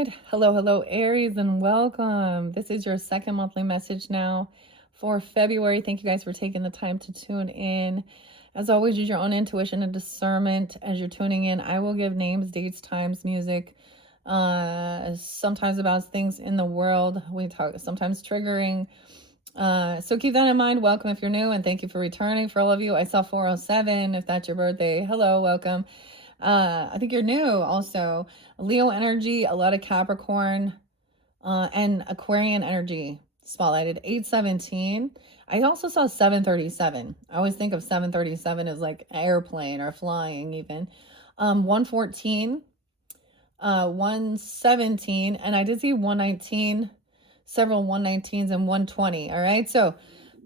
right. Hello, Aries, and welcome. This is your second monthly message now for February. Thank you guys for taking the time to tune in. As always, use your own intuition and discernment as you're tuning in. I will give names, dates, times, music, sometimes about things in the world. We talk sometimes triggering. So keep that in mind. Welcome if you're new, and thank you for returning. For all of you, I saw 407. If that's your birthday, hello, welcome. I think you're new also. Leo energy, a lot of Capricorn, and Aquarian energy spotlighted. 817. I also saw 737. I always think of 737 as like airplane or flying even. 114, 117, and I did see 119, several 119s and 120. All right. So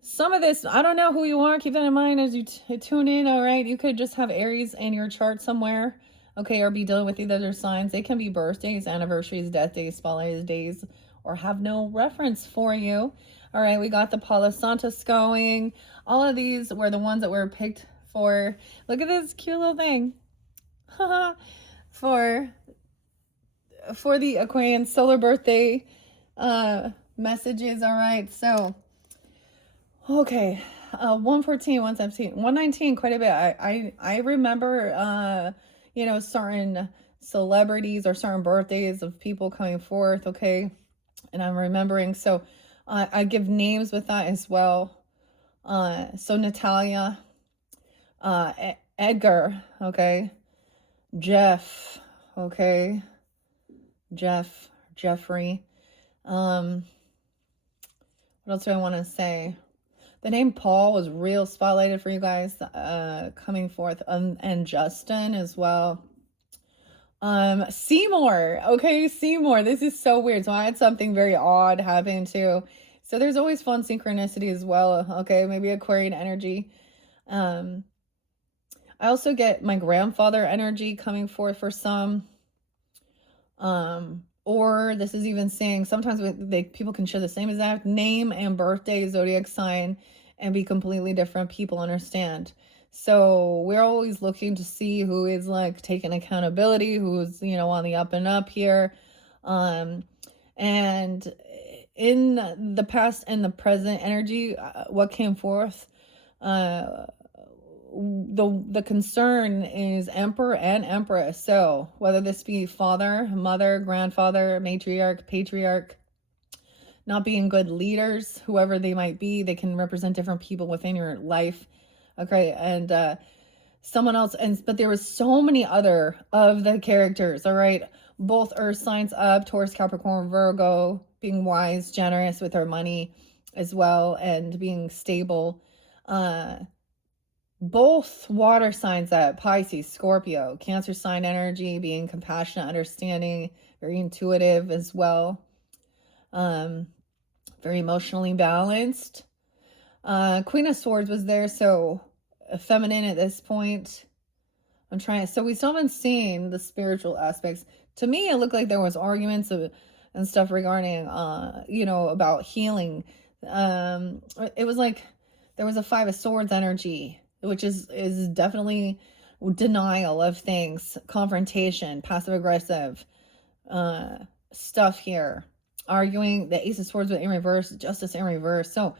some of this, I don't know who you are. Keep that in mind as you tune in. All right. You could just have Aries in your chart somewhere. Okay. Or be dealing with either their signs. They can be birthdays, anniversaries, death days, spotlighted days, or have no reference for you. All right. We got the Palo Santos going. All of these were the ones that were picked for. Look at this cute little thing. for the Aquarian solar birthday messages. All right. So, okay, 114, 117, 119, quite a bit. I remember, certain celebrities or certain birthdays of people coming forth, okay? And I'm remembering, so I give names with that as well. So Natalia, Edgar, okay? Jeff, okay? Jeffrey. What else do I want to say? The name Paul was real spotlighted for you guys, coming forth, and Justin as well. Seymour, okay, Seymour. This is so weird. So I had something very odd happen too. So there's always fun synchronicity as well. Okay, maybe Aquarian energy. I also get my grandfather energy coming forth for some. Or this is even saying sometimes people can share the same exact name and birthday, zodiac sign, and be completely different. People understand. So we're always looking to see who is like taking accountability, who's, on the up and up here. And in the past and the present energy, what came forth, the concern is emperor and empress. So whether this be father, mother, grandfather, matriarch, patriarch, not being good leaders, whoever they might be, they can represent different people within your life. Okay. And someone else, but there was so many other of the characters. All right. Both earth signs up, Taurus, Capricorn, Virgo, being wise, generous with our money as well, and being stable. Both water signs up, Pisces, Scorpio, Cancer sign energy, being compassionate, understanding, very intuitive as well. Very emotionally balanced. Queen of Swords was there, so feminine at this point. So we still haven't seen the spiritual aspects. To me, it looked like there was arguments and stuff regarding, about healing. It was like there was a Five of Swords energy, which is definitely denial of things, confrontation, passive aggressive stuff here. Arguing, the Ace of Swords in reverse, Justice in reverse. So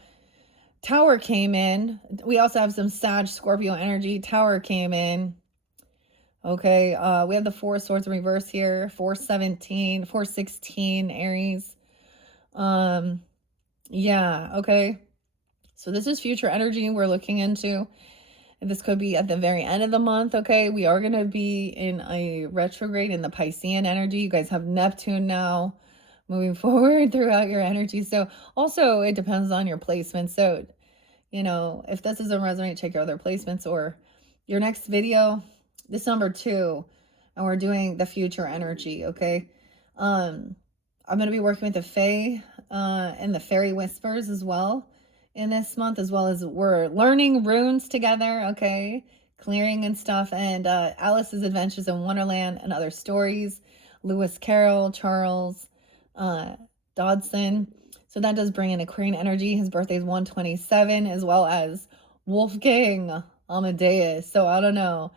Tower came in. We also have some Sag, Scorpio energy. Tower came in. Okay, we have the Four of Swords in reverse here. 417, 416, Aries. Yeah, okay. So this is future energy we're looking into. This could be at the very end of the month, okay? We are going to be in a retrograde in the Piscean energy. You guys have Neptune now moving forward throughout your energy. So also it depends on your placement. So, if this doesn't resonate, check your other placements or your next video. This number 2, and we're doing the future energy, okay? I'm going to be working with the Fae and the Fairy Whispers as well in this month, as well as we're learning runes together, okay, clearing and stuff, and Alice's Adventures in Wonderland and Other Stories, Lewis Carroll, Charles Dodson. So that does bring in Aquarian energy. His birthday is 127, as well as Wolfgang Amadeus. So I don't know.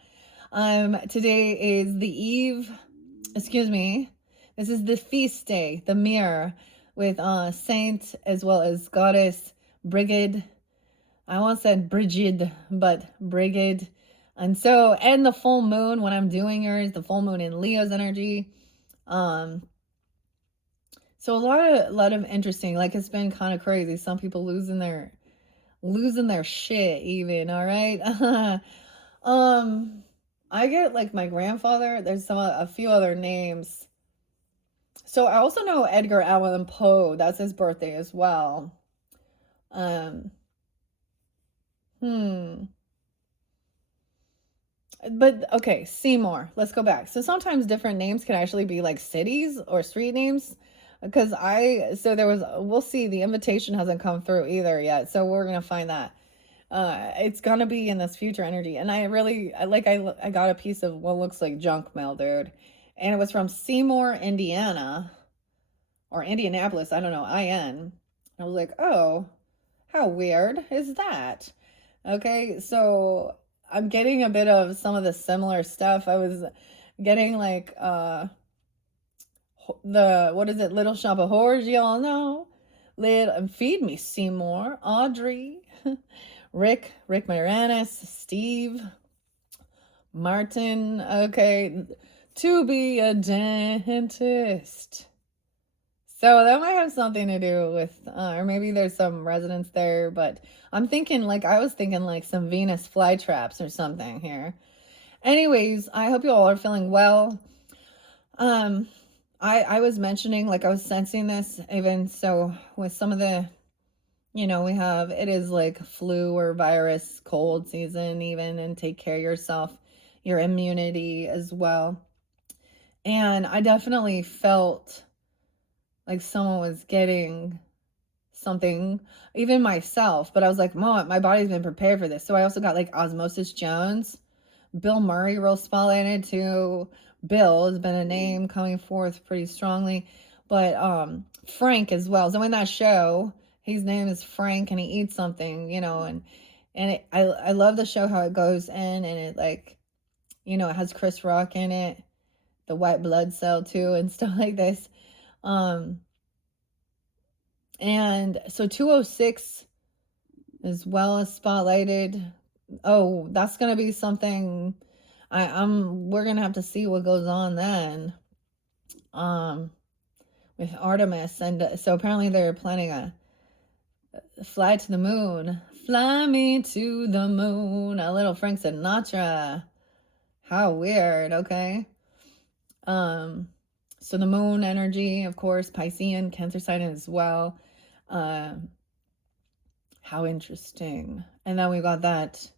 Today is the This is the feast day, the mirror, with saint as well as goddess Brigid. I once said Brigid, but Brigid. And so, and the full moon when I'm doing yours, the full moon in Leo's energy. So a lot of interesting, like it's been kind of crazy. Some people losing their shit even, all right? I get like my grandfather, there's a few other names. So I also know Edgar Allan Poe, that's his birthday as well. But okay, Seymour. Let's go back. So sometimes different names can actually be like cities or street names. Because we'll see, the invitation hasn't come through either yet. So we're going to find that. It's going to be in this future energy. And I got a piece of what looks like junk mail, dude. And it was from Seymour, Indiana. Or Indianapolis, I don't know, IN. I was like, oh, how weird is that? Okay, so I'm getting a bit of some of the similar stuff. I was getting like what is it, Little Shop of Horrors, y'all know. Feed Me Seymour, Audrey, Rick Moranis, Steve, Martin, okay, to be a dentist. So that might have something to do with, or maybe there's some resonance there, but I was thinking like some Venus flytraps or something here. Anyways, I hope you all are feeling well. I was mentioning, like I was sensing this even so with some of the, it is like flu or virus, cold season even, and take care of yourself, your immunity as well. And I definitely felt like someone was getting something, even myself, but I was like, my body's been prepared for this. So I also got like Osmosis Jones, Bill Murray real spotlighted too. Bill has been a name coming forth pretty strongly, but Frank as well. So in that show, his name is Frank and he eats something, I love the show, how it goes in, and it like, it has Chris Rock in it, the white blood cell too, and stuff like this. And so 206 as well as spotlighted. Oh, that's gonna be something. We're gonna have to see what goes on then. With Artemis, and so apparently they're planning a fly to the moon. Fly me to the moon. A little Frank Sinatra. How weird. Okay. So the moon energy, of course, Piscean, Cancer sign as well. How interesting. And then we got that.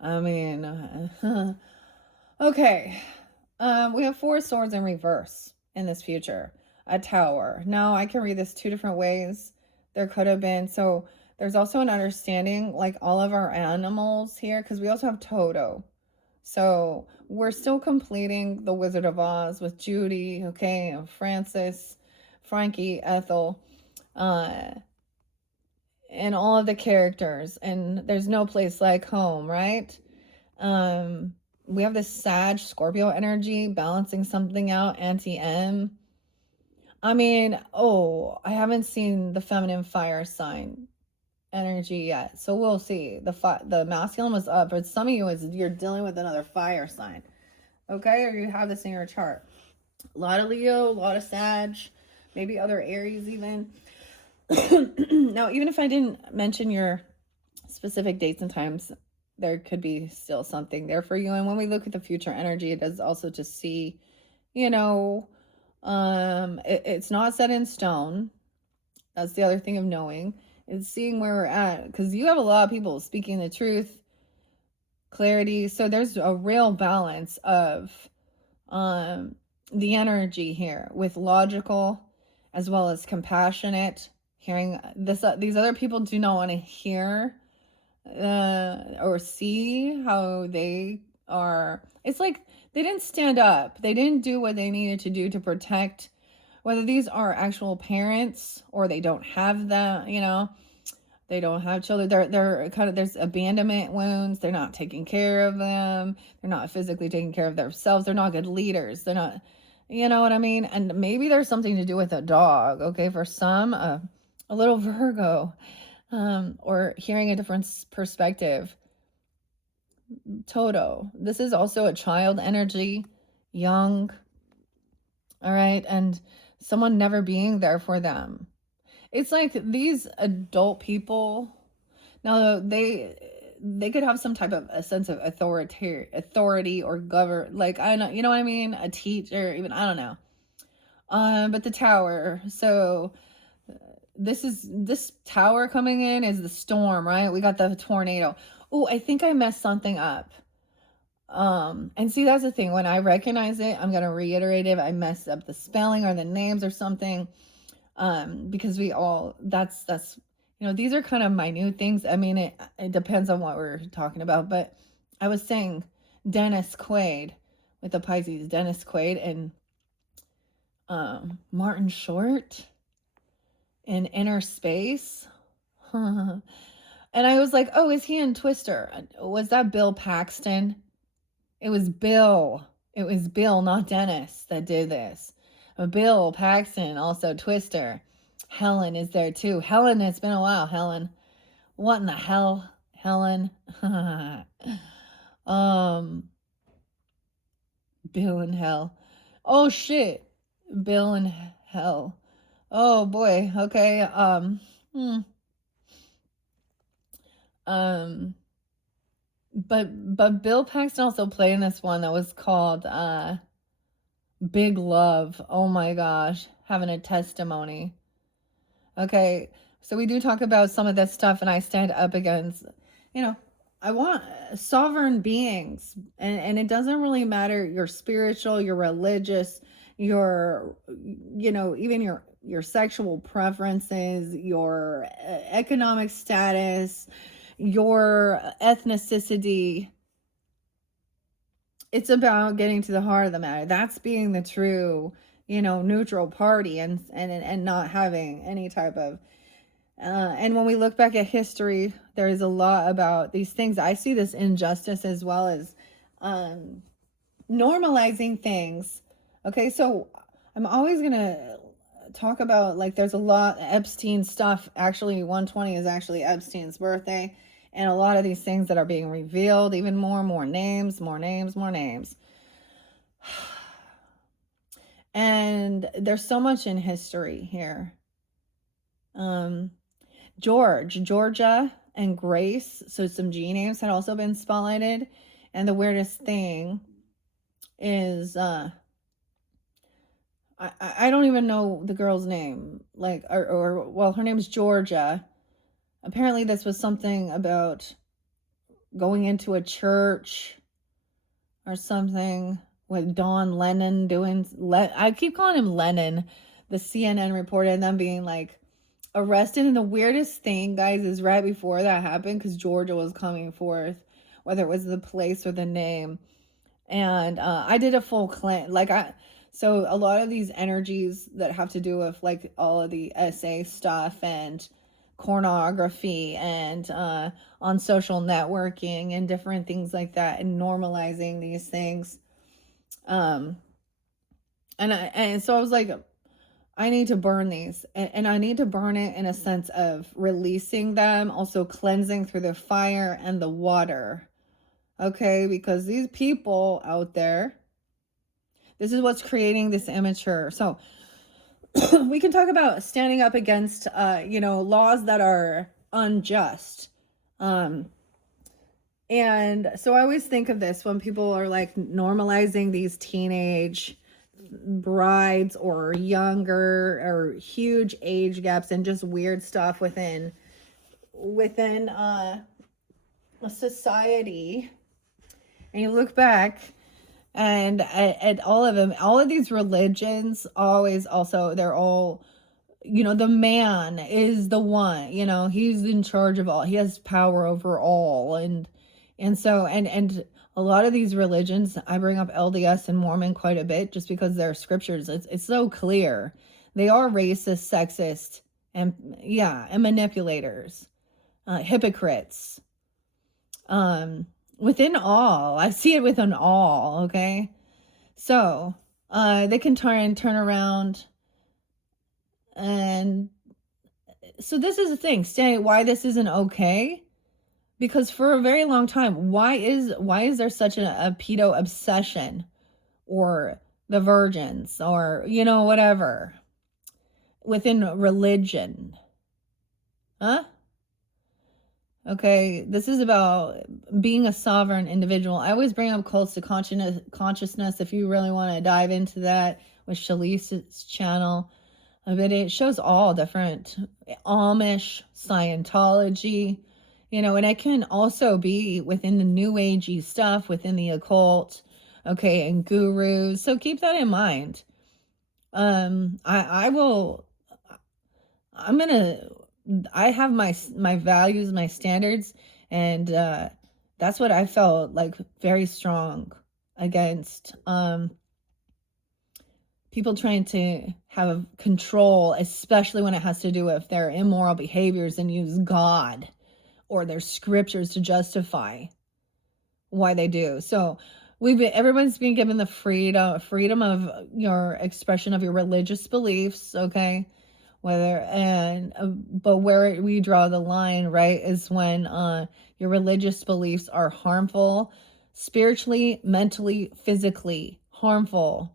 I mean, okay. We have 4 swords in reverse in this future. A tower. Now, I can read this 2 different ways. There could have been, so there's also an understanding, like all of our animals here, because we also have Toto. So we're still completing the Wizard of Oz with Judy, okay, and Francis, Frankie, Ethel, and all of the characters. And there's no place like home, right? We have this Sag Scorpio energy balancing something out, anti-M. I mean, I haven't seen the feminine fire sign energy yet, so we'll see. The masculine was up, but some of you're dealing with another fire sign, okay, or you have this in your chart. A lot of Leo, a lot of Sag, maybe other Aries even. Now, even if I didn't mention your specific dates and times, there could be still something there for you. And when we look at the future energy, it is also to see, it's not set in stone. That's the other thing of knowing. It's seeing where we're at, because you have a lot of people speaking the truth, clarity. So there's a real balance of the energy here with logical as well as compassionate. Hearing this, these other people do not want to hear or see how they are. It's like they didn't stand up. They didn't do what they needed to do to protect, whether these are actual parents or they don't have that, they don't have children. They're kind of, there's abandonment wounds. They're not taking care of them. They're not physically taking care of themselves. They're not good leaders. They're not, You know what I mean? And maybe there's something to do with a dog, okay? For some, a little Virgo, or hearing a different perspective. Toto. This is also a child energy, young, all right? And someone never being there for them. It's like these adult people, now they could have some type of a sense of authority or govern, like, I don't know, you know what I mean? A teacher, even, I don't know. But the tower. So this tower coming in is the storm, right? We got the tornado. Oh, I think I messed something up. And see, that's the thing. When I recognize it, I'm gonna reiterate it. If I messed up the spelling or the names or something. Because we all, that's these are kind of minute things. I mean, it depends on what we're talking about. But I was saying Dennis Quaid with the Pisces, Dennis Quaid and Martin Short in Inner Space. And I was like, oh, is he in Twister? Was that Bill Paxton? It was Bill. It was Bill, not Dennis, that did this. Bill Paxton, also Twister. Helen is there too. Helen, it's been a while, Helen. What in the hell, Helen? Bill in hell. Oh shit. Bill in hell. Oh boy. Okay. But Bill Paxton also played in this one that was called Big Love. Oh my gosh. Having a testimony. Okay. So we do talk about some of this stuff, and I stand up against, I want sovereign beings, and it doesn't really matter your spiritual, your religious, your, even your sexual preferences, your economic status, your ethnicity. It's about getting to the heart of the matter. That's being the true, neutral party, and not having any type of and when we look back at history, there is a lot about these things. I see this injustice as well as normalizing things. Okay, so I'm always going to talk about, like, there's a lot of Epstein stuff. Actually, 120 is actually Epstein's birthday. And a lot of these things that are being revealed, even more names. And there's so much in history here. Georgia, and Grace, so some G names had also been spotlighted. And the weirdest thing is I don't even know the girl's name, like, or well, her name's Georgia. Apparently this was something about going into a church or something with Don Lennon doing, I keep calling him Lennon, the CNN reporter, and them being like arrested. And the weirdest thing, guys, is right before that happened, because Georgia was coming forth, whether it was the place or the name. And I did a full cleanse, so a lot of these energies that have to do with, like, all of the SA stuff and pornography and on social networking and different things like that, and normalizing these things. And so I was like, I need to burn these, and I need to burn it in a sense of releasing them, also cleansing through the fire and the water. Okay, because these people out there, this is what's creating this immature. So we can talk about standing up against, laws that are unjust. And so I always think of this when people are, like, normalizing these teenage brides or younger or huge age gaps and just weird stuff within a society. And you look back and at all of them, all of these religions, always also, they're all, the man is the one, he's in charge of all, he has power over all. And so, and a lot of these religions, I bring up LDS and Mormon quite a bit, just because their scriptures, it's so clear. They are racist, sexist, and manipulators, hypocrites. Within all, I see it within all. Okay. So, They can turn around. And so this is the thing, why this isn't okay. Because for a very long time, why is there such a pedo obsession, or the virgins, or whatever, within religion? Huh? Okay, this is about being a sovereign individual. I always bring up cults to consciousness if you really want to dive into that with Shalice's channel. But it shows all different Amish, Scientology, and it can also be within the new agey stuff, within the occult, okay, and gurus. So keep that in mind. I have my values, my standards, and that's what I felt like very strong against. People trying to have control, especially when it has to do with their immoral behaviors, and use God or their scriptures to justify why they do. So everyone's been given the freedom of your expression of your religious beliefs, okay? But where we draw the line, right, is when your religious beliefs are harmful, spiritually, mentally, physically harmful,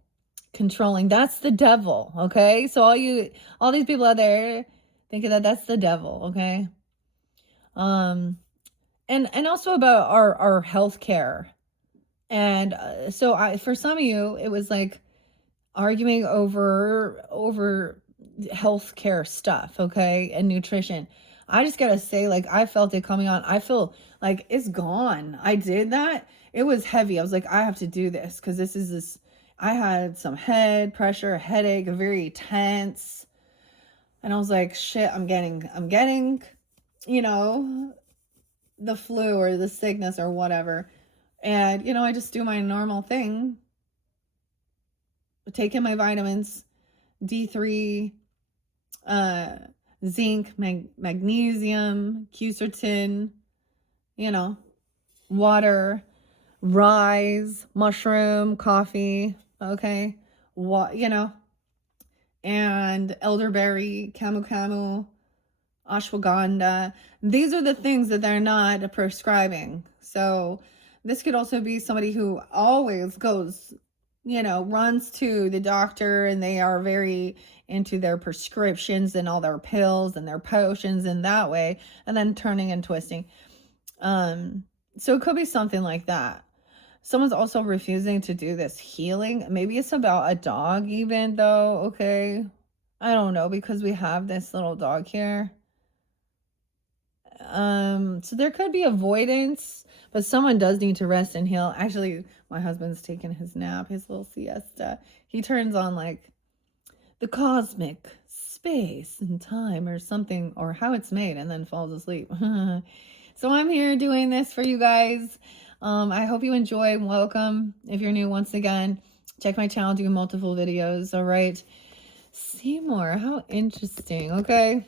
controlling. That's the devil, okay? So all these people out there thinking that that's the devil, okay? And also about our healthcare. And so for some of you, it was like arguing over healthcare stuff, okay, and nutrition. I just gotta say, like, I felt it coming on. I feel like it's gone. I did that. It was heavy. I was like, I have to do this because this. I had some head pressure, headache, very tense, and I was like, shit, I'm getting, the flu or the sickness or whatever. And, I just do my normal thing, taking my vitamins, D3, zinc, magnesium, quercetin, water, rice, mushroom, coffee, okay, and elderberry, camu, ashwagandha. These are the things that they're not prescribing. So this could also be somebody who always goes, runs to the doctor, and they are very into their prescriptions and all their pills and their potions in that way, and then turning and twisting. So it could be something like that. Someone's also refusing to do this healing. Maybe it's about a dog even, though, okay? I don't know, because we have this little dog here. So there could be avoidance, but someone does need to rest and heal. Actually, my husband's taking his nap, his little siesta. He turns on like the cosmic space and time or something, or how it's made, and then falls asleep. So I'm here doing this for you guys. I hope you enjoy. Welcome. If you're new, once again, check my channel, do multiple videos. All right. Seymour, how interesting. Okay.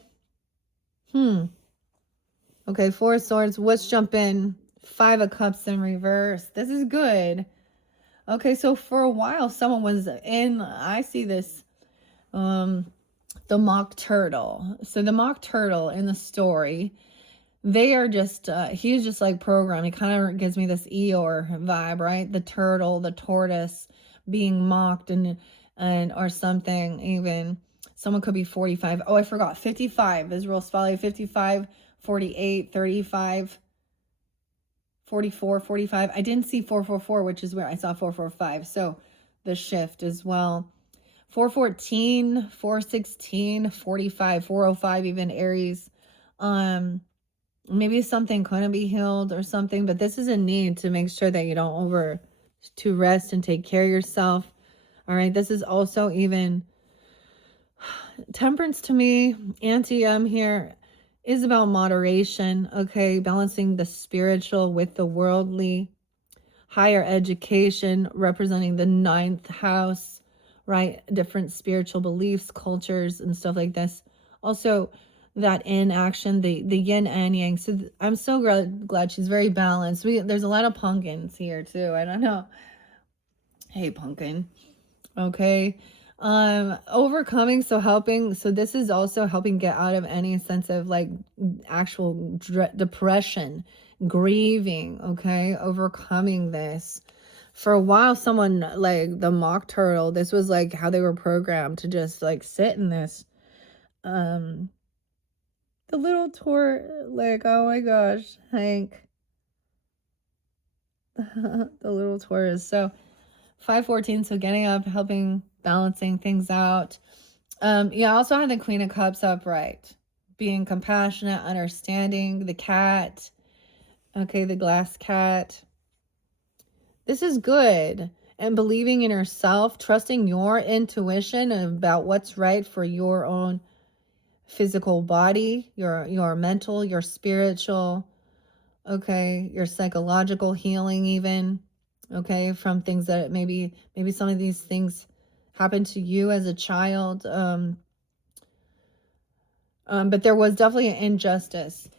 Okay, 4 of Swords. Let's jump in. 5 of Cups in reverse. This is good. Okay, so for a while, someone was in, I see this, the mock turtle. So the mock turtle in the story, they are just, he's just like programmed. He kind of gives me this Eeyore vibe, right? The turtle, the tortoise being mocked and or something even. Someone could be 45. Oh, I forgot. 55 is real spotlight. 55, 48, 35, 44, 45. I didn't see 444, which is where I saw 445. So the shift as well. 414, 416, 45, 405, even Aries. Maybe something couldn't be healed or something, but this is a need to make sure that you don't to rest and take care of yourself. All right. This is also even Temperance to me, anti-M here, is about moderation, okay? Balancing the spiritual with the worldly. Higher education, representing the 9th house, right? Different spiritual beliefs, cultures, and stuff like this. Also, that inaction, the yin and yang. So I'm so glad she's very balanced. There's a lot of pumpkins here, too. I don't know. Hey, pumpkin. Okay. Overcoming, so helping, so this is also helping get out of any sense of like actual depression, grieving, okay? Overcoming this. For a while, someone like the mock turtle, this was like how they were programmed to just like sit in this. Um, the little tour, like, oh my gosh, Hank. The little Taurus. So 514, so getting up, helping, balancing things out. Yeah, I also had the Queen of Cups upright. Being compassionate, understanding, the cat. Okay, the glass cat. This is good. And believing in yourself, trusting your intuition about what's right for your own physical body, your mental, your spiritual, okay, your psychological healing even, okay, from things that maybe some of these things happened to you as a child, but there was definitely an injustice.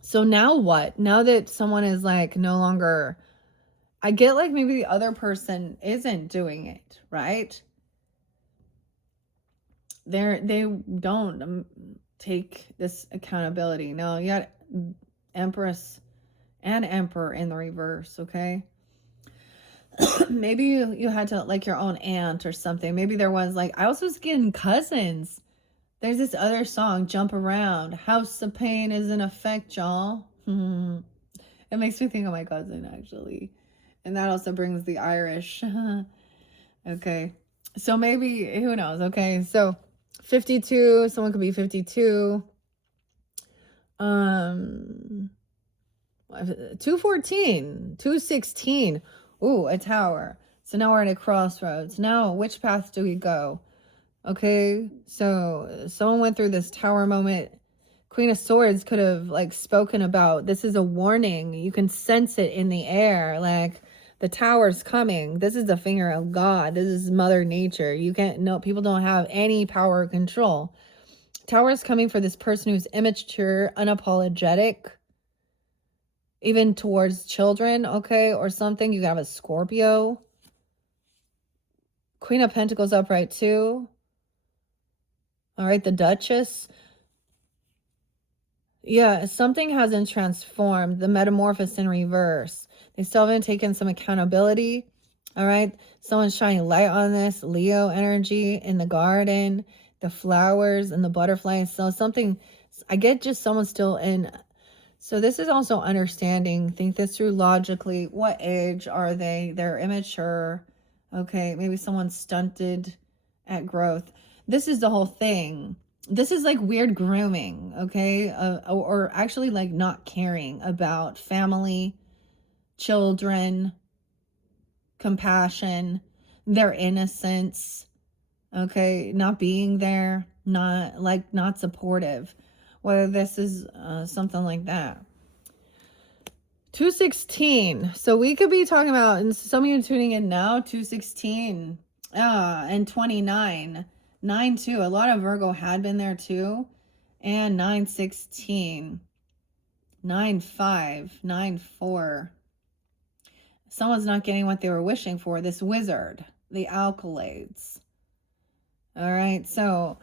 So now what? Now that someone is like no longer, I get like maybe the other person isn't doing it, right? They don't take this accountability. No, you got Empress and Emperor in the reverse, okay? Maybe you had to like your own aunt or something. Maybe there was like, I also was getting cousins. There's this other song, Jump Around. House of Pain is in effect, y'all. It makes me think of my cousin, actually. And that also brings the Irish. Okay. So maybe, who knows? Okay. So 52, someone could be 52. 214, 216. Ooh, a tower. So now we're at a crossroads. Now, which path do we go? Okay, so someone went through this tower moment. Queen of Swords could have like spoken about, this is a warning. You can sense it in the air. Like the tower's coming. This is the finger of God. This is Mother Nature. You can't, no, people don't have any power or control. Tower is coming for this person who's immature, unapologetic, even towards children, okay, or something. You have a Scorpio. Queen of Pentacles upright too. All right, the Duchess. Yeah, something hasn't transformed. The Metamorphosis in reverse. They still haven't taken some accountability. All right, someone's shining light on this. Leo energy in the garden, the flowers and the butterflies. So something, I get just someone still in. So this is also understanding. Think this through logically. What age are they? They're immature. Okay, maybe someone's stunted at growth. This is the whole thing. This is like weird grooming, okay? Or actually like not caring about family, children, compassion, their innocence, okay? Not being there, not supportive. Whether this is something like that. 216. So we could be talking about, and some of you tuning in now, 216 and 29. 9 2. A lot of Virgo had been there too. And 916. 9 5. 9 4. Someone's not getting what they were wishing for. This wizard. The alkaloids. All right. So,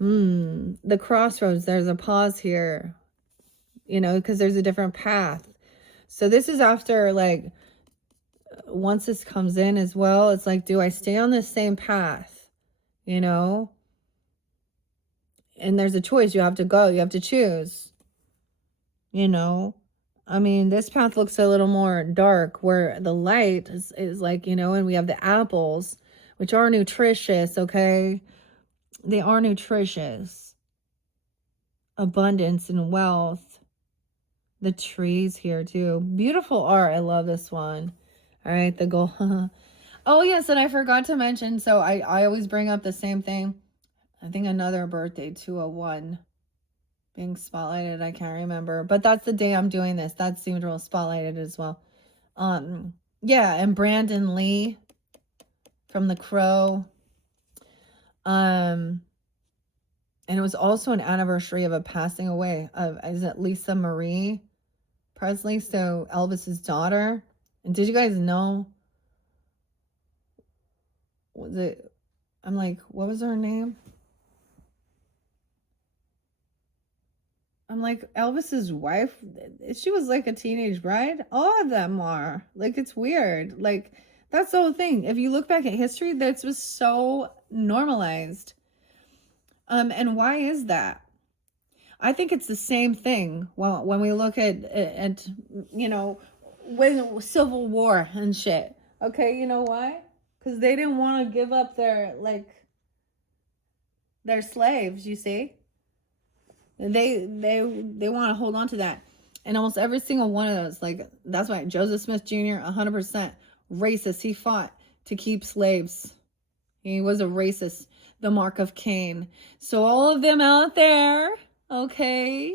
the crossroads. There's a pause here. You know, because there's a different path. So this is after like, once this comes in as well, it's like, do I stay on the same path? You know? And there's a choice. You have to go. You have to choose. You know? I mean, this path looks a little more dark where the light is like, you know, and we have the apples, which are nutritious, okay? They are nutritious. Abundance and wealth. The trees here too. Beautiful art. I love this one. All right, the goal. Oh, yes, and I forgot to mention, so I always bring up the same thing. I think another birthday, 201, being spotlighted. I can't remember, but that's the day I'm doing this. That seemed real spotlighted as well. Yeah, and Brandon Lee from The Crow. And it was also an anniversary of a passing away of, is it Lisa Marie Presley? So Elvis's daughter. And did you guys know was it, I'm like, what was her name? I'm like, Elvis's wife, she was like a teenage bride. All of them are. Like, it's weird. Like, that's the whole thing. If you look back at history, this was so normalized. And why is that? I think it's the same thing. Well, when we look at you know, when Civil War and shit. Okay, you know why? Because they didn't want to give up their slaves. You see, they want to hold on to that, and almost every single one of those, like, that's why Joseph Smith Jr. 100% racist. He fought to keep slaves. He was a racist. The mark of Cain. So all of them out there, okay,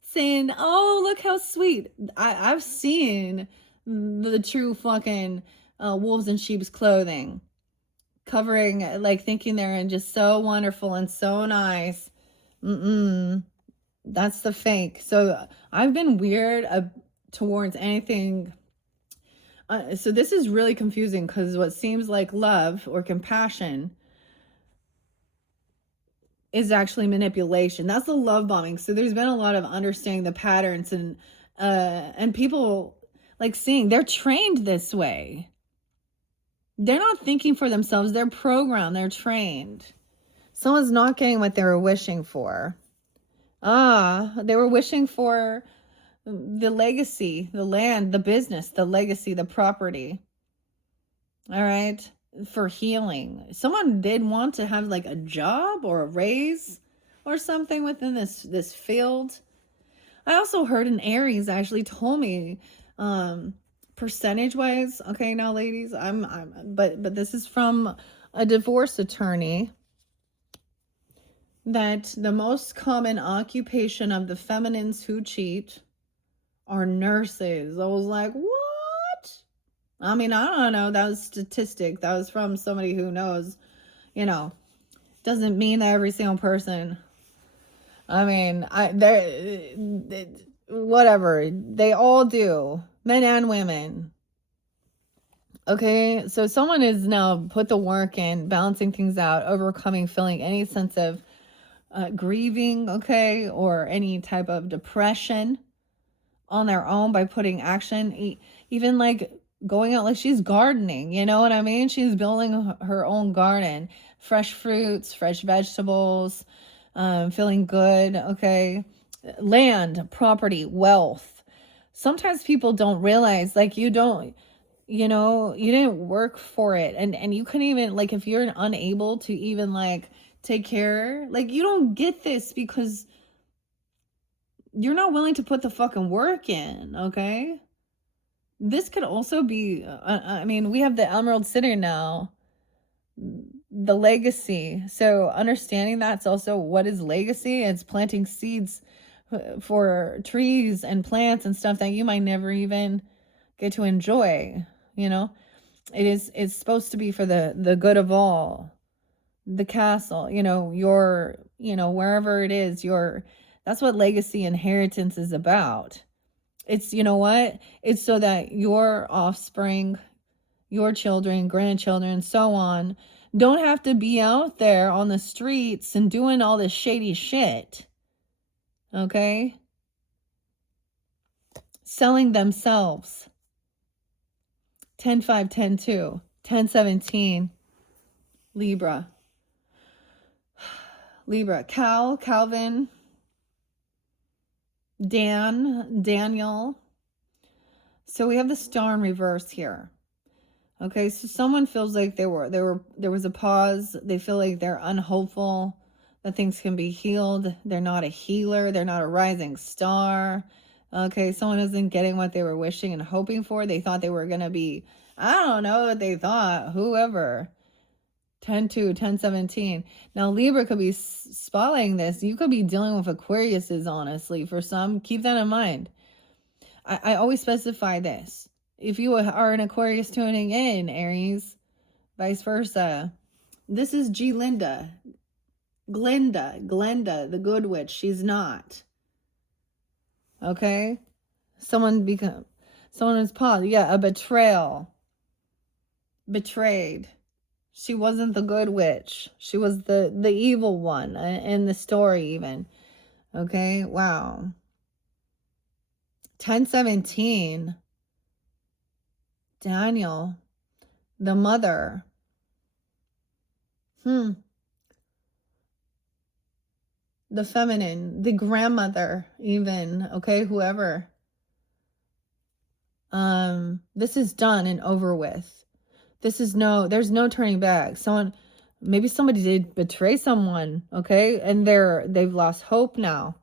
saying, oh, look how sweet. I've seen the true fucking wolves in sheep's clothing, covering, like, thinking they're just so wonderful and so nice. That's the fake. So I've been weird towards anything. So this is really confusing, because what seems like love or compassion is actually manipulation. That's the love bombing. So there's been a lot of understanding the patterns, and people, like, seeing they're trained this way. They're not thinking for themselves. They're programmed. They're trained. Someone's not getting what they were wishing for. They were wishing for the legacy, the land, the business, the legacy, the property. All right. For healing. Someone did want to have like a job or a raise or something within this field. I also heard an Aries actually told me, percentage wise, okay, now ladies, but this is from a divorce attorney, that the most common occupation of the feminines who cheat are nurses. I was like, what? I mean, I don't know. That was statistic. That was from somebody who knows, doesn't mean that every single person. I mean, whatever. They all do. Men and women. Okay, so someone is now put the work in, balancing things out, overcoming, feeling any sense of grieving, okay, or any type of depression on their own by putting action, even like going out, like she's gardening, you know what I mean? She's building her own garden, fresh fruits, fresh vegetables, feeling good, okay? Land, property, wealth. Sometimes people don't realize, like, you didn't work for it, and you couldn't even, like, if you're unable to even like take care, like, you don't get this because you're not willing to put the fucking work in, okay? This could also be, I mean, we have the Emerald City now, the legacy. So understanding that's also what is legacy. It's planting seeds for trees and plants and stuff that you might never even get to enjoy, it's supposed to be for the good of all. The castle, wherever it is, that's what legacy inheritance is about. It's, it's so that your offspring, your children, grandchildren, so on, don't have to be out there on the streets and doing all this shady shit. Okay? Selling themselves. 10-5, 10-2, 10-17. Libra, Calvin, Daniel. So we have the star in reverse here. Okay, so someone feels like there was a pause. They feel like they're unhopeful, that things can be healed. They're not a healer. They're not a rising star. Okay, someone isn't getting what they were wishing and hoping for. They thought they were going to be, I don't know what they thought, whoever. 10-2, 10-17. Now, Libra could be spotlighting this. You could be dealing with Aquariuses, honestly, for some. Keep that in mind. I always specify this. If you are an Aquarius tuning in, Aries, vice versa. This is Glenda, the good witch. She's not. Okay? Someone is paused. Yeah, a betrayal. Betrayed. She wasn't the good witch. She was the evil one in the story even. Okay, wow. 1017. Daniel, the mother. The feminine, the grandmother even, okay, whoever. This is done and over with. There's no turning back. Maybe somebody did betray someone, okay? And they've lost hope now.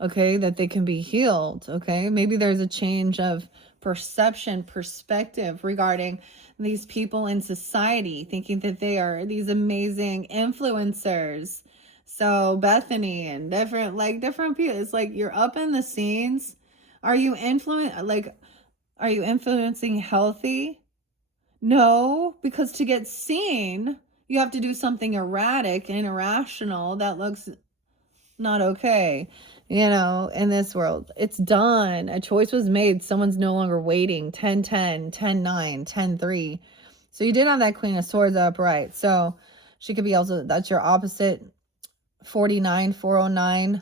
Okay, that they can be healed. Okay, maybe there's a change of perspective regarding these people in society, thinking that they are these amazing influencers. So Bethany and different people, it's like you're up in the scenes. Are you influencing healthy? No, because to get seen, you have to do something erratic and irrational that looks not okay. In this world, it's done. A choice was made. Someone's no longer waiting. 10-10, 10-9, 10-3. So you did have that Queen of Swords upright. So she could be also, that's your opposite. 49, 409,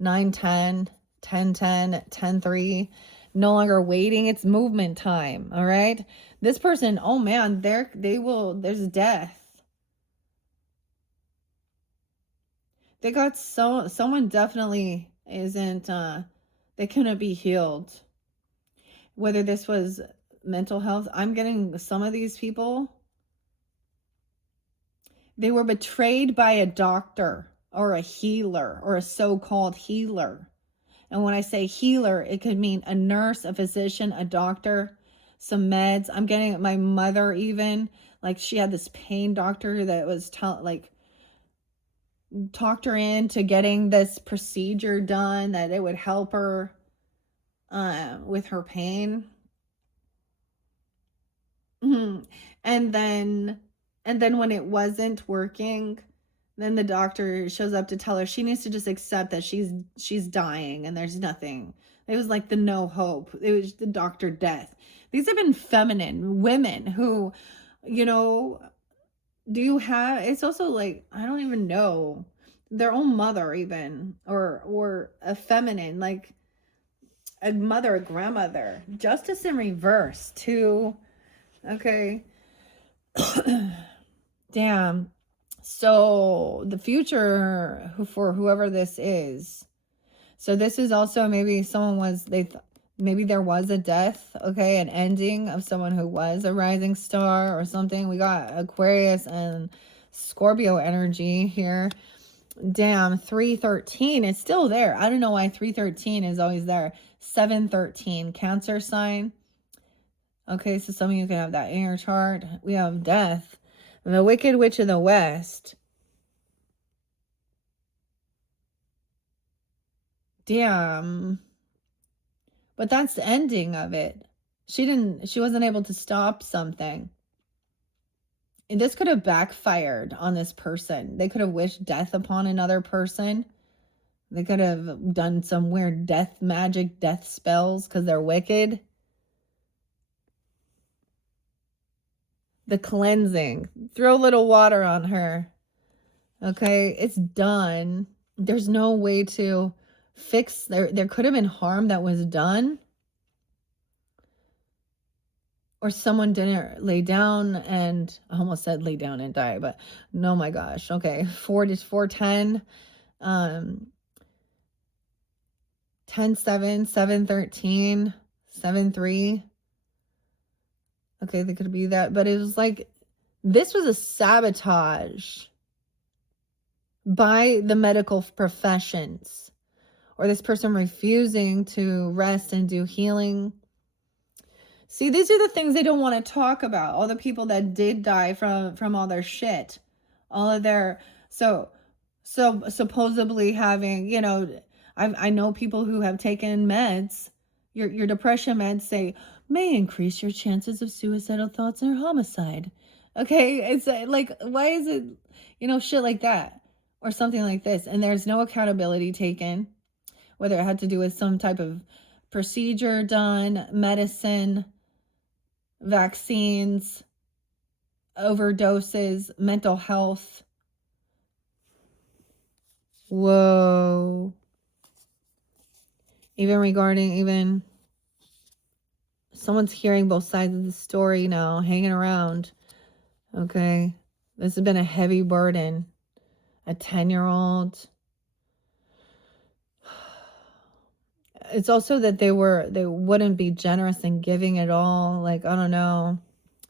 9-10, 10-10, 10-3. No longer waiting. It's movement time. All right. This person, oh man, there's death. They got someone definitely isn't, they couldn't be healed. Whether this was mental health, I'm getting some of these people, they were betrayed by a doctor or a healer or a so-called healer. And when I say healer, it could mean a nurse, a physician, a doctor, some meds. I'm getting my mother even, like she had this pain doctor that was talked her into getting this procedure done, that it would help her with her pain. And then when it wasn't working, then the doctor shows up to tell her she needs to just accept that she's dying and there's nothing. It was like the no hope. It was the doctor death. These have been feminine women who, do you have, it's also like, I don't even know, their own mother even, or a feminine, like a mother, a grandmother. Justice in reverse too. Okay. Damn. So the future for whoever this is. So this is also maybe maybe there was a death, okay, an ending of someone who was a rising star or something. We got Aquarius and Scorpio energy here. Damn, 313 is still there. I don't know why 313 is always there. 713, Cancer sign. Okay, so some of you can have that in your chart. We have death. The Wicked Witch of the West. Damn. But that's the ending of it. She wasn't able to stop something. And this could have backfired on this person. They could have wished death upon another person. They could have done some weird death magic, death spells because they're wicked. The cleansing. Throw a little water on her. Okay, it's done. There's no way to fix. There could have been harm that was done. Or someone didn't lay down and, I almost said lay down and die, but no, my gosh. Okay, 4-10, 10-7, 7-13, 7-3. Okay, they could be that, but it was like, this was a sabotage by the medical professions, or this person refusing to rest and do healing. See, these are the things they don't want to talk about. All the people that did die from all their shit, all of their so supposedly having, I know people who have taken meds. Your depression meds say may increase your chances of suicidal thoughts or homicide. Okay, it's like, why is it, shit like that or something like this, and there's no accountability taken, whether it had to do with some type of procedure done, medicine, vaccines, overdoses, mental health. Whoa. Even regarding someone's hearing both sides of the story now, hanging around. Okay. This has been a heavy burden. A 10-year-old. It's also that they wouldn't be generous in giving at all. Like, I don't know.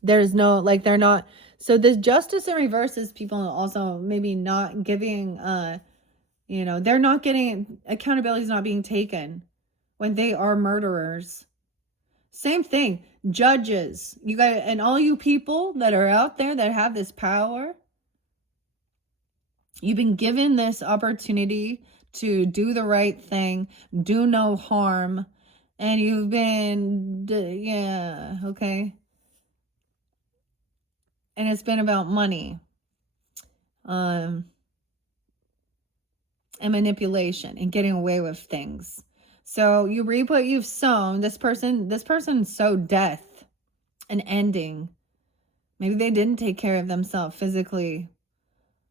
There's no, like, they're not. So this justice in reverse is people also maybe not giving, they're not getting, accountability is not being taken when they are murderers. Same thing. Judges, you guys, and all you people that are out there that have this power, you've been given this opportunity to do the right thing, do no harm, and you've been, okay. And it's been about money, and manipulation and getting away with things. So you reap what you've sown. This person sowed death and ending. Maybe they didn't take care of themselves physically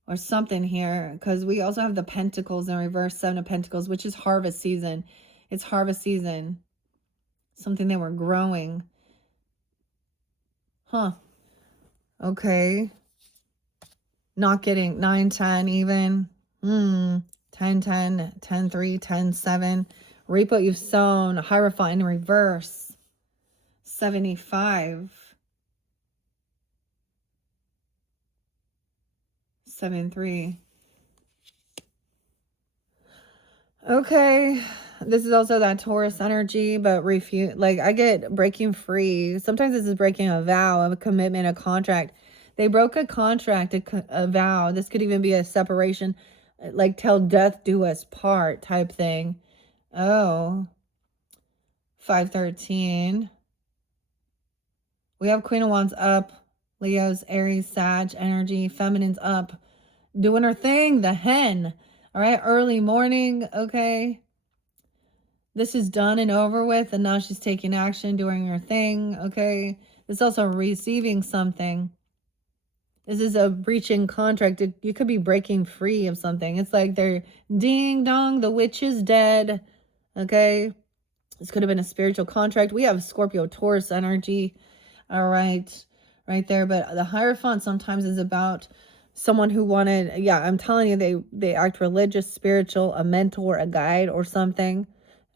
or something here, because we also have the Pentacles in reverse, 7 of Pentacles, which is harvest season. It's harvest season. Something they were growing. Huh. Okay. Not getting 9, 10 even. 10, 10, 10, 3, 10, 7. Reap what you've sown. Hierophant in reverse. 75. 7, 3. Okay. This is also that Taurus energy, but like, I get breaking free. Sometimes this is breaking a vow, a commitment, a contract. They broke a contract, a vow. This could even be a separation, like till death do us part type thing. Oh, 513. We have Queen of Wands up. Leo's Aries, Sag energy. Feminine's up. Doing her thing. The hen. All right. Early morning. Okay. This is done and over with. And now she's taking action, doing her thing. Okay. It's also receiving something. This is a breaching contract. You could be breaking free of something. It's like they're ding dong. The witch is dead. Okay. This could have been a spiritual contract. We have Scorpio Taurus energy. All right. Right there. But the Hierophant sometimes is about someone who wanted, I'm telling you, they act religious, spiritual, a mentor, a guide or something.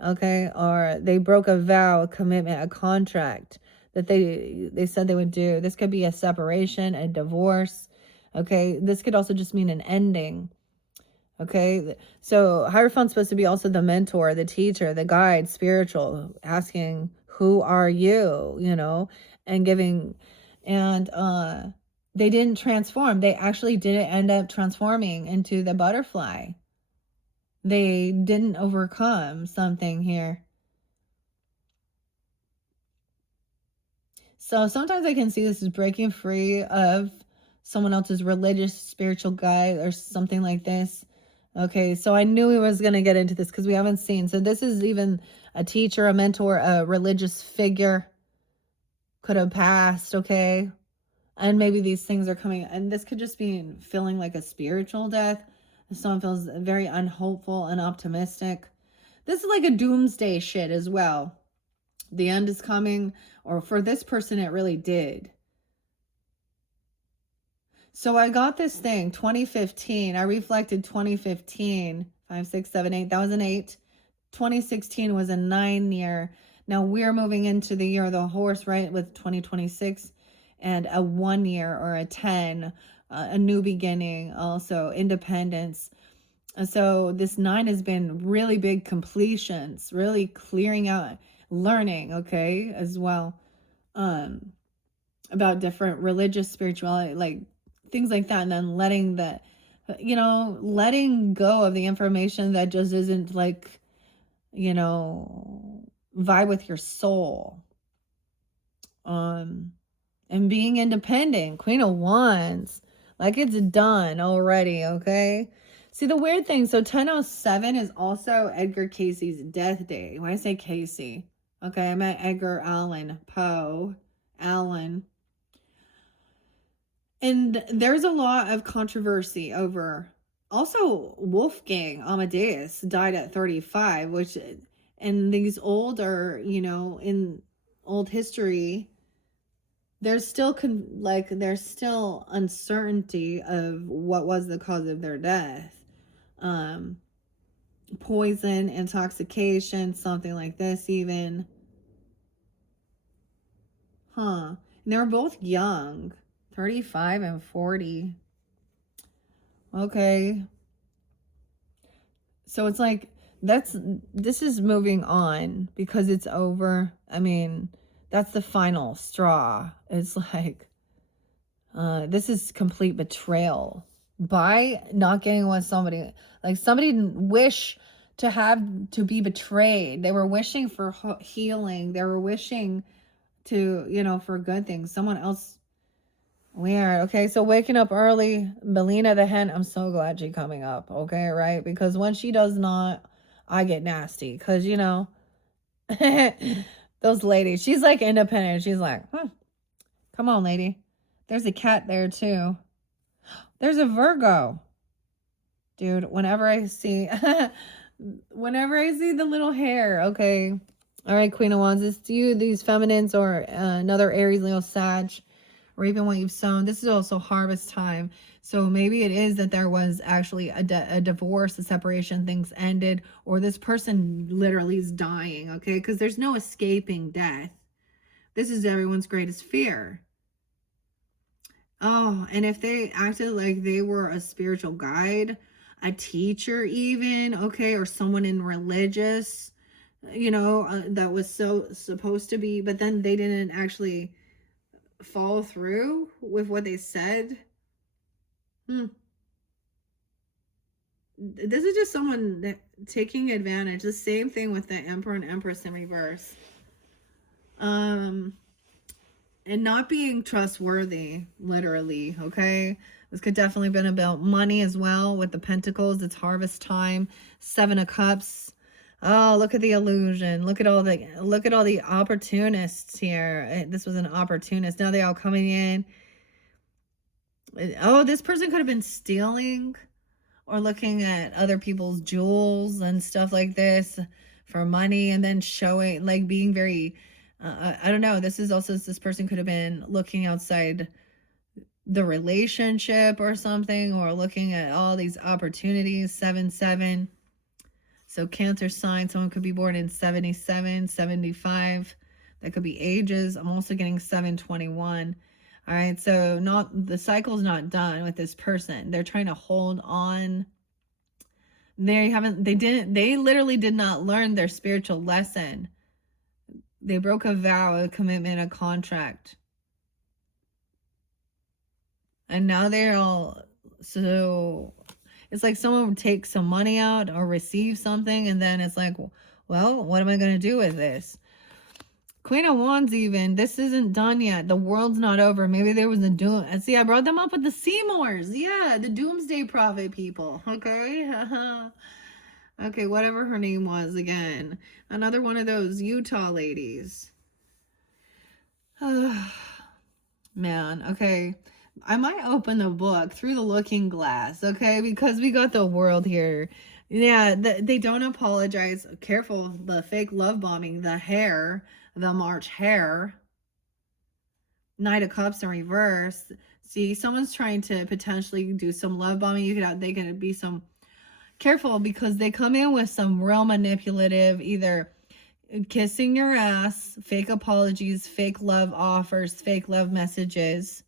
Okay. Or they broke a vow, a commitment, a contract that they said they would do. This could be a separation, a divorce. Okay. This could also just mean an ending. Okay, so Hierophant's supposed to be also the mentor, the teacher, the guide, spiritual, asking, who are you, and giving, and they didn't transform. They actually didn't end up transforming into the butterfly. They didn't overcome something here. So sometimes I can see this as breaking free of someone else's religious, spiritual guide or something like this. Okay, so I knew we was going to get into this because we haven't seen. So this is even a teacher, a mentor, a religious figure could have passed, okay? And maybe these things are coming. And this could just be feeling like a spiritual death. Someone feels very unhopeful and optimistic. This is like a doomsday shit as well. The end is coming, or for this person, it really did. So I got this thing, 2015. I reflected 2015, 5, 6, 7, 8. That was an 8. 2016 was a 9 year. Now we're moving into the year of the horse, right? With 2026 and a 1 year or a 10, a new beginning, also independence. So this 9 has been really big completions, really clearing out, learning, okay, as well, about different religious spirituality, like things like that, and then letting go of the information that just isn't like, vibe with your soul. And being independent, Queen of Wands, like it's done already, okay? See, the weird thing, so 1007 is also Edgar Casey's death day. When I say Casey, okay, I meant Edgar Allan Poe. Allen. And there's a lot of controversy over. Also, Wolfgang Amadeus died at 35, which, and these older, in old history, there's still there's still uncertainty of what was the cause of their death. Um, Poison, intoxication, something like this, even. Huh. And they were both young, 35 and 40. Okay. So it's like, this is moving on because it's over. I mean, that's the final straw. It's like, this is complete betrayal by not getting what somebody, like, somebody didn't wish to be betrayed. They were wishing for healing. They were wishing to, for good things. Someone else. Weird. Okay, so waking up early, Melina the hen, I'm so glad she's coming up. Okay, right? Because when she does not, I get nasty. Because, those ladies, she's like independent. She's like, come on, lady. There's a cat there too. There's a Virgo. Dude, whenever I see the little hair, okay. All right, Queen of Wands, it's you, these feminines, or another Aries, Leo, Sag, or even what you've sown. This is also harvest time. So maybe it is that there was actually a divorce, a separation, things ended, or this person literally is dying, okay? Because there's no escaping death. This is everyone's greatest fear. Oh, and if they acted like they were a spiritual guide, a teacher even, okay, or someone in religious, that was so supposed to be, but then they didn't actually follow through with what they said. This is just someone that taking advantage. The same thing with the Emperor and Empress in reverse. And not being trustworthy, literally, okay? This could definitely been about money as well with the Pentacles. It's harvest time. 7 of Cups. Oh, look at the illusion. Look at all the opportunists here. This was an opportunist. Now they all coming in. Oh, this person could have been stealing or looking at other people's jewels and stuff like this for money, and then showing, like, being very I don't know. This person could have been looking outside the relationship or something, or looking at all these opportunities. 7-7. So Cancer sign, someone could be born in 77, 75. That could be ages. I'm also getting 721. All right, so the cycle's not done with this person. They're trying to hold on. They literally did not learn their spiritual lesson. They broke a vow, a commitment, a contract. And now they're all, so it's like someone would take some money out or receive something, and then it's like, well, what am I going to do with this? Queen of Wands, even, this isn't done yet. The world's not over. Maybe there was a doom. And see, I brought them up with the Seymours. Yeah, the Doomsday Prophet people. Okay. Okay, whatever her name was again. Another one of those Utah ladies. Man, okay. I might open the book Through the Looking Glass, okay? Because we got the world here. Yeah, they don't apologize. Careful, the fake love bombing, the hair, the March hair. Knight of Cups in reverse. See, someone's trying to potentially do some love bombing. They could be some careful, because they come in with some real manipulative, either kissing your ass, fake apologies, fake love offers, fake love messages,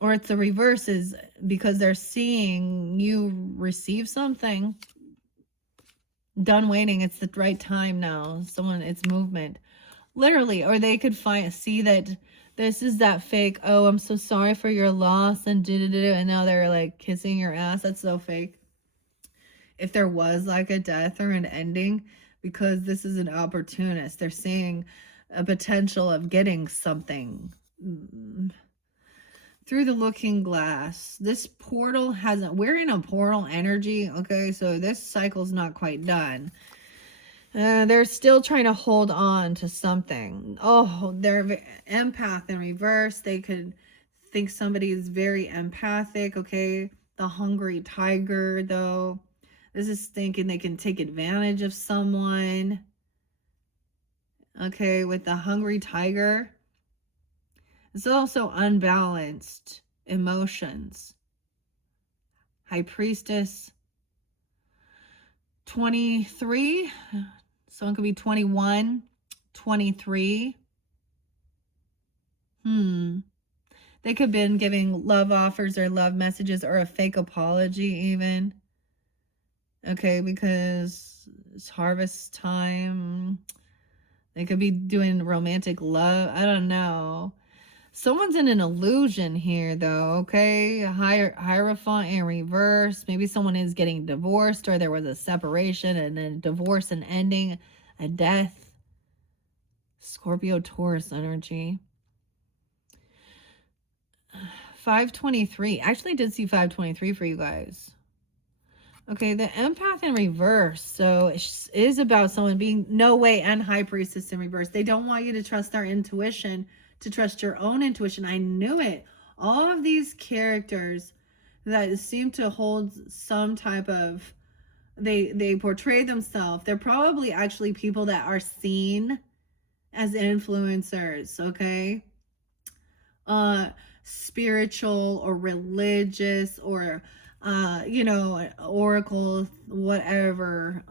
or it's the reverse, is because they're seeing you receive something. Done waiting, it's the right time now. It's movement, literally. Or they could see that this is that fake, oh, I'm so sorry for your loss, and and now they're like kissing your ass. That's so fake. If there was like a death or an ending, because this is an opportunist. They're seeing a potential of getting something. Through the Looking Glass. This portal we're in a portal energy, okay? So this cycle's not quite done. They're still trying to hold on to something. Oh, they're empath in reverse. They could think somebody is very empathic, okay? The hungry tiger, though. This is thinking they can take advantage of someone. Okay, with the hungry tiger. It's also unbalanced emotions. High Priestess. 23. Someone could be 21, 23. They could have been giving love offers or love messages or a fake apology even. Okay, because it's harvest time. They could be doing romantic love. I don't know. Someone's in an illusion here, though, okay? Hierophant in reverse. Maybe someone is getting divorced, or there was a separation and a divorce and ending, a death. Scorpio, Taurus energy. 523. I actually did see 523 for you guys. Okay, the empath in reverse. So it is about someone being no way and high priestess in reverse. They don't want you to trust their intuition, to trust your own intuition. I knew it. All of these characters that seem to hold some type of, they portray themselves. They're probably actually people that are seen as influencers, okay? Spiritual or religious or oracle, whatever.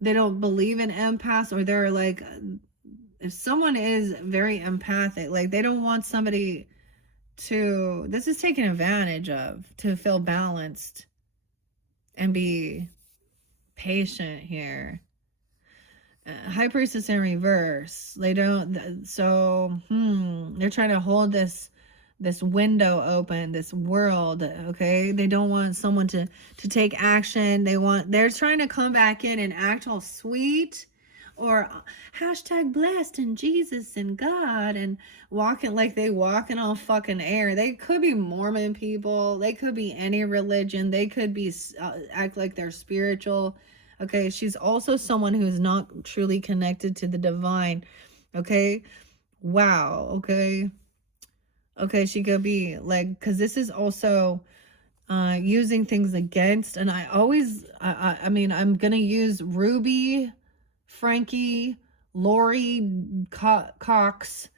They don't believe in empaths, or they're like, if someone is very empathic, like they don't want somebody to, this is taken advantage of, to feel balanced and be patient here. High Priestess in reverse. They don't, so they're trying to hold this window open, this world, okay? They don't want someone to take action. They're trying to come back in and act all sweet, or hashtag blessed and Jesus and God, and walking like they walking on fucking air. They could be Mormon people. They could be any religion. They could be act like they're spiritual. Okay, she's also someone who's not truly connected to the divine. Okay, wow. Okay, she could be like, because this is also using things against. And I mean, I'm gonna use Ruby, Frankie, Lori, Cox,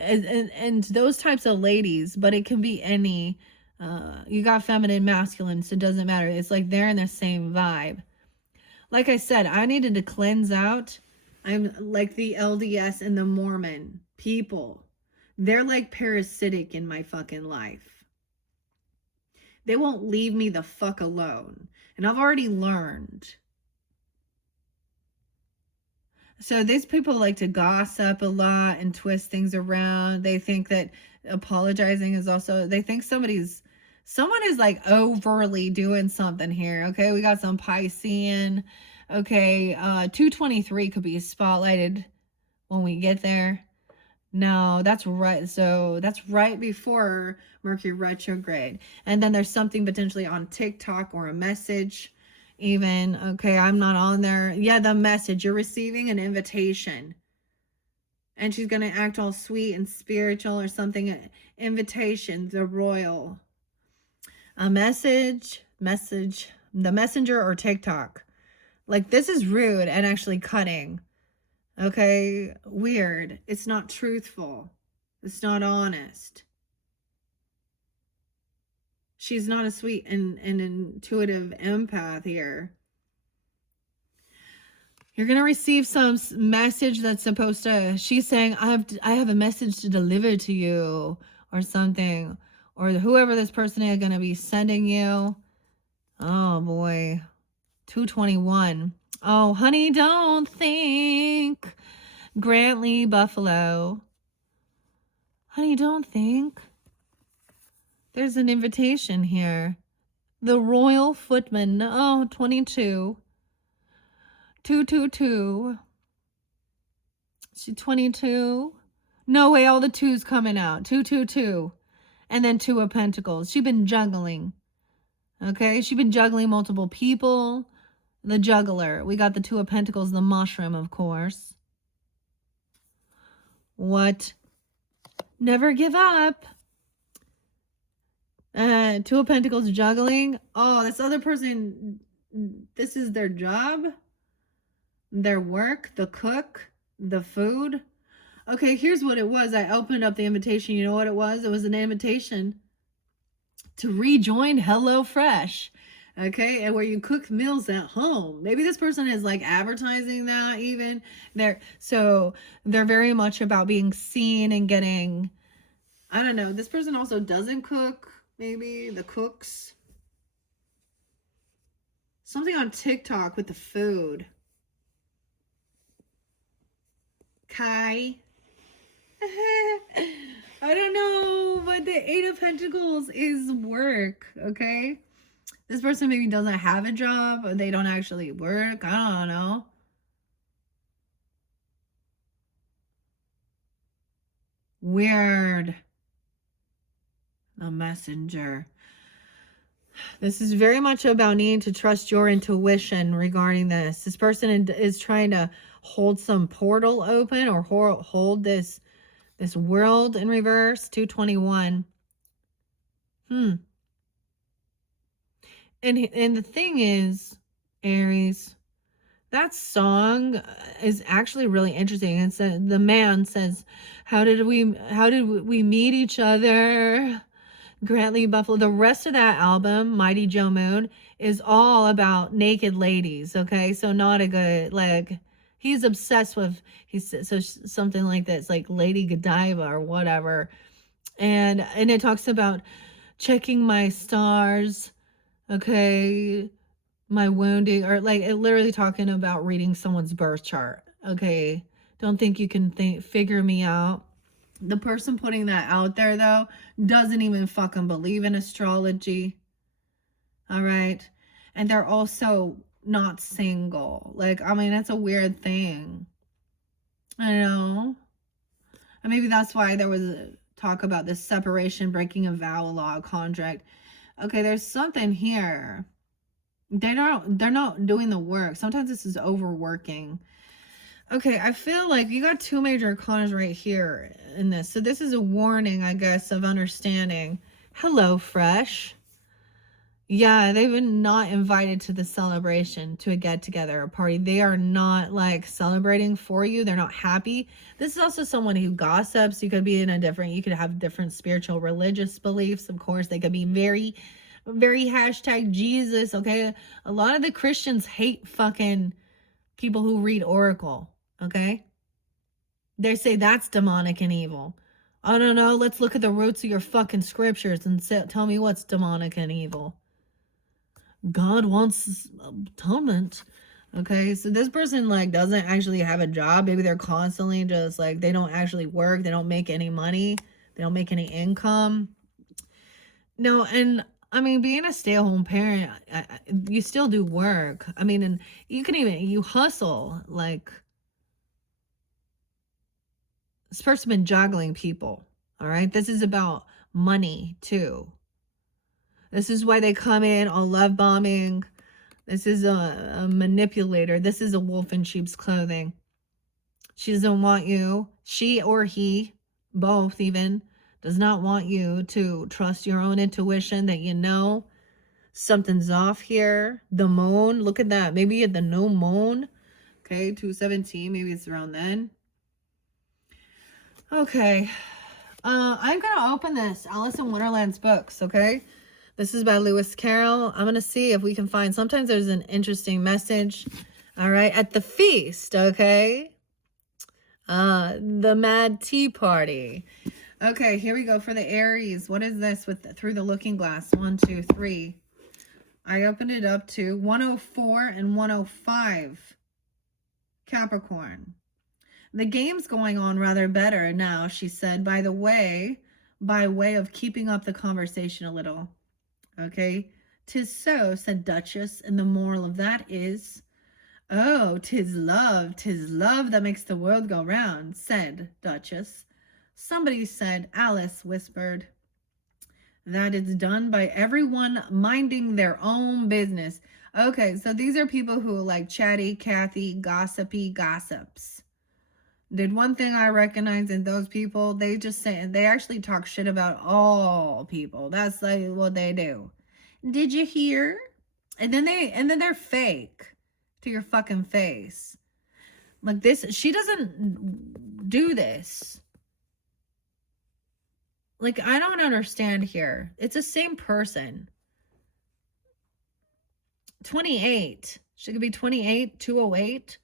and those types of ladies, but it can be any. You got feminine, masculine, so it doesn't matter. It's like they're in the same vibe. Like I said, I needed to cleanse out. I'm like the LDS and the Mormon people. They're like parasitic in my fucking life. They won't leave me the fuck alone. And I've already learned. So these people like to gossip a lot and twist things around. They think that apologizing is also, they think someone is like overly doing something here. Okay, we got some Piscean. Okay, 223 could be spotlighted when we get there. No, that's right. So that's right before Mercury retrograde. And then there's something potentially on TikTok or a message even. Okay, I'm not on there. Yeah, the message. You're receiving an invitation. And she's going to act all sweet and spiritual or something. Invitation, the royal. A message, the messenger or TikTok. Like, this is rude and actually cutting. Okay, weird. It's not truthful. It's not honest. She's not a sweet and intuitive empath here. You're going to receive some message that's supposed to, she's saying, I have a message to deliver to you or something, or whoever this person is going to be sending you. Oh boy. 221. Oh, honey, don't think. Grantley, Buffalo. Honey, don't think. There's an invitation here. The Royal Footman. Oh, 22. 222. She 22. No way, all the twos coming out. 222. And then 2 of Pentacles. She's been juggling. Okay, she's been juggling multiple people. The juggler. We got the 2 of Pentacles, the mushroom, of course. What Never give up. Two of Pentacles, juggling. Oh, this other person, this is their job, their work, the cook, the food. Okay, here's what it was. I opened up the invitation. You know what it was? It was an invitation to rejoin HelloFresh. Okay, and where you cook meals at home. Maybe this person is like advertising that even. So they're very much about being seen and getting, I don't know. This person also doesn't cook. Maybe the cooks. Something on TikTok with the food. Kai. I don't know, but the Eight of Pentacles is work, okay? This person maybe doesn't have a job, or they don't actually work. I don't know. Weird. The Messenger. This is very much about needing to trust your intuition regarding this. This person is trying to hold some portal open or hold this world in reverse. 221. And the thing is, Aries, that song is actually really interesting. It's the man says, how did we meet each other? Grantley Buffalo. The rest of that album, Mighty Joe Moon, is all about naked ladies. Okay, so not a good, like, he's obsessed with, so something like this, like Lady Godiva or whatever, and it talks about checking my stars. Okay, my wounding, or like it literally talking about reading someone's birth chart. Okay, don't think you can figure me out. The person putting that out there, though, doesn't even fucking believe in astrology. All right. And they're also not single. Like, I mean, that's a weird thing. I know. And maybe that's why there was a talk about this separation, breaking a vow, a law, a contract. Okay, there's something here. They're not doing the work. Sometimes this is overworking. Okay, I feel like you got two major cons right here in this. So this is a warning, I guess, of understanding. Hello, Fresh. Yeah, they've been not invited to the celebration, to a get-together, a party. They are not, like, celebrating for you. They're not happy. This is also someone who gossips. You could be in a different, you could have different spiritual, religious beliefs. Of course, they could be very, very hashtag Jesus, okay? A lot of the Christians hate fucking people who read Oracle. Okay? They say that's demonic and evil. I don't know. Let's look at the roots of your fucking scriptures and tell me what's demonic and evil. God wants atonement. Okay, so this person like doesn't actually have a job. Maybe they're constantly just like, they don't actually work. They don't make any money. They don't make any income. No, and I mean, being a stay-at-home parent, you still do work. I mean, and you hustle, like, this person been juggling people. All right. This is about money too. This is why they come in all love bombing. This is a manipulator. This is a wolf in sheep's clothing. She doesn't want you. She or he, both even, does not want you to trust your own intuition, that you know something's off here. The moon. Look at that. Maybe at the no moon. Okay. 217. Maybe it's around then. Okay, I'm going to open this Alice in Wonderland's books, okay? This is by Lewis Carroll. I'm going to see if we can find, sometimes there's an interesting message, all right, at the feast, okay? The Mad Tea Party. Okay, here we go for the Aries. What is this with through the looking glass? 1, 2, 3. I opened it up to 104 and 105. Capricorn. The game's going on rather better now, she said, by way of keeping up the conversation a little. Okay. 'Tis so, said Duchess, and the moral of that is, oh, 'tis love that makes the world go round, said Duchess. Somebody said, Alice whispered, that it's done by everyone minding their own business. Okay, so these are people who like chatty, Cathy, gossipy gossips. Did one thing I recognize in those people, they just say, they actually talk shit about all people. That's like what they do. Did you hear? And then they're fake to your fucking face. Like this, she doesn't do this. Like, I don't understand here. It's the same person. 28. She could be 28, 208.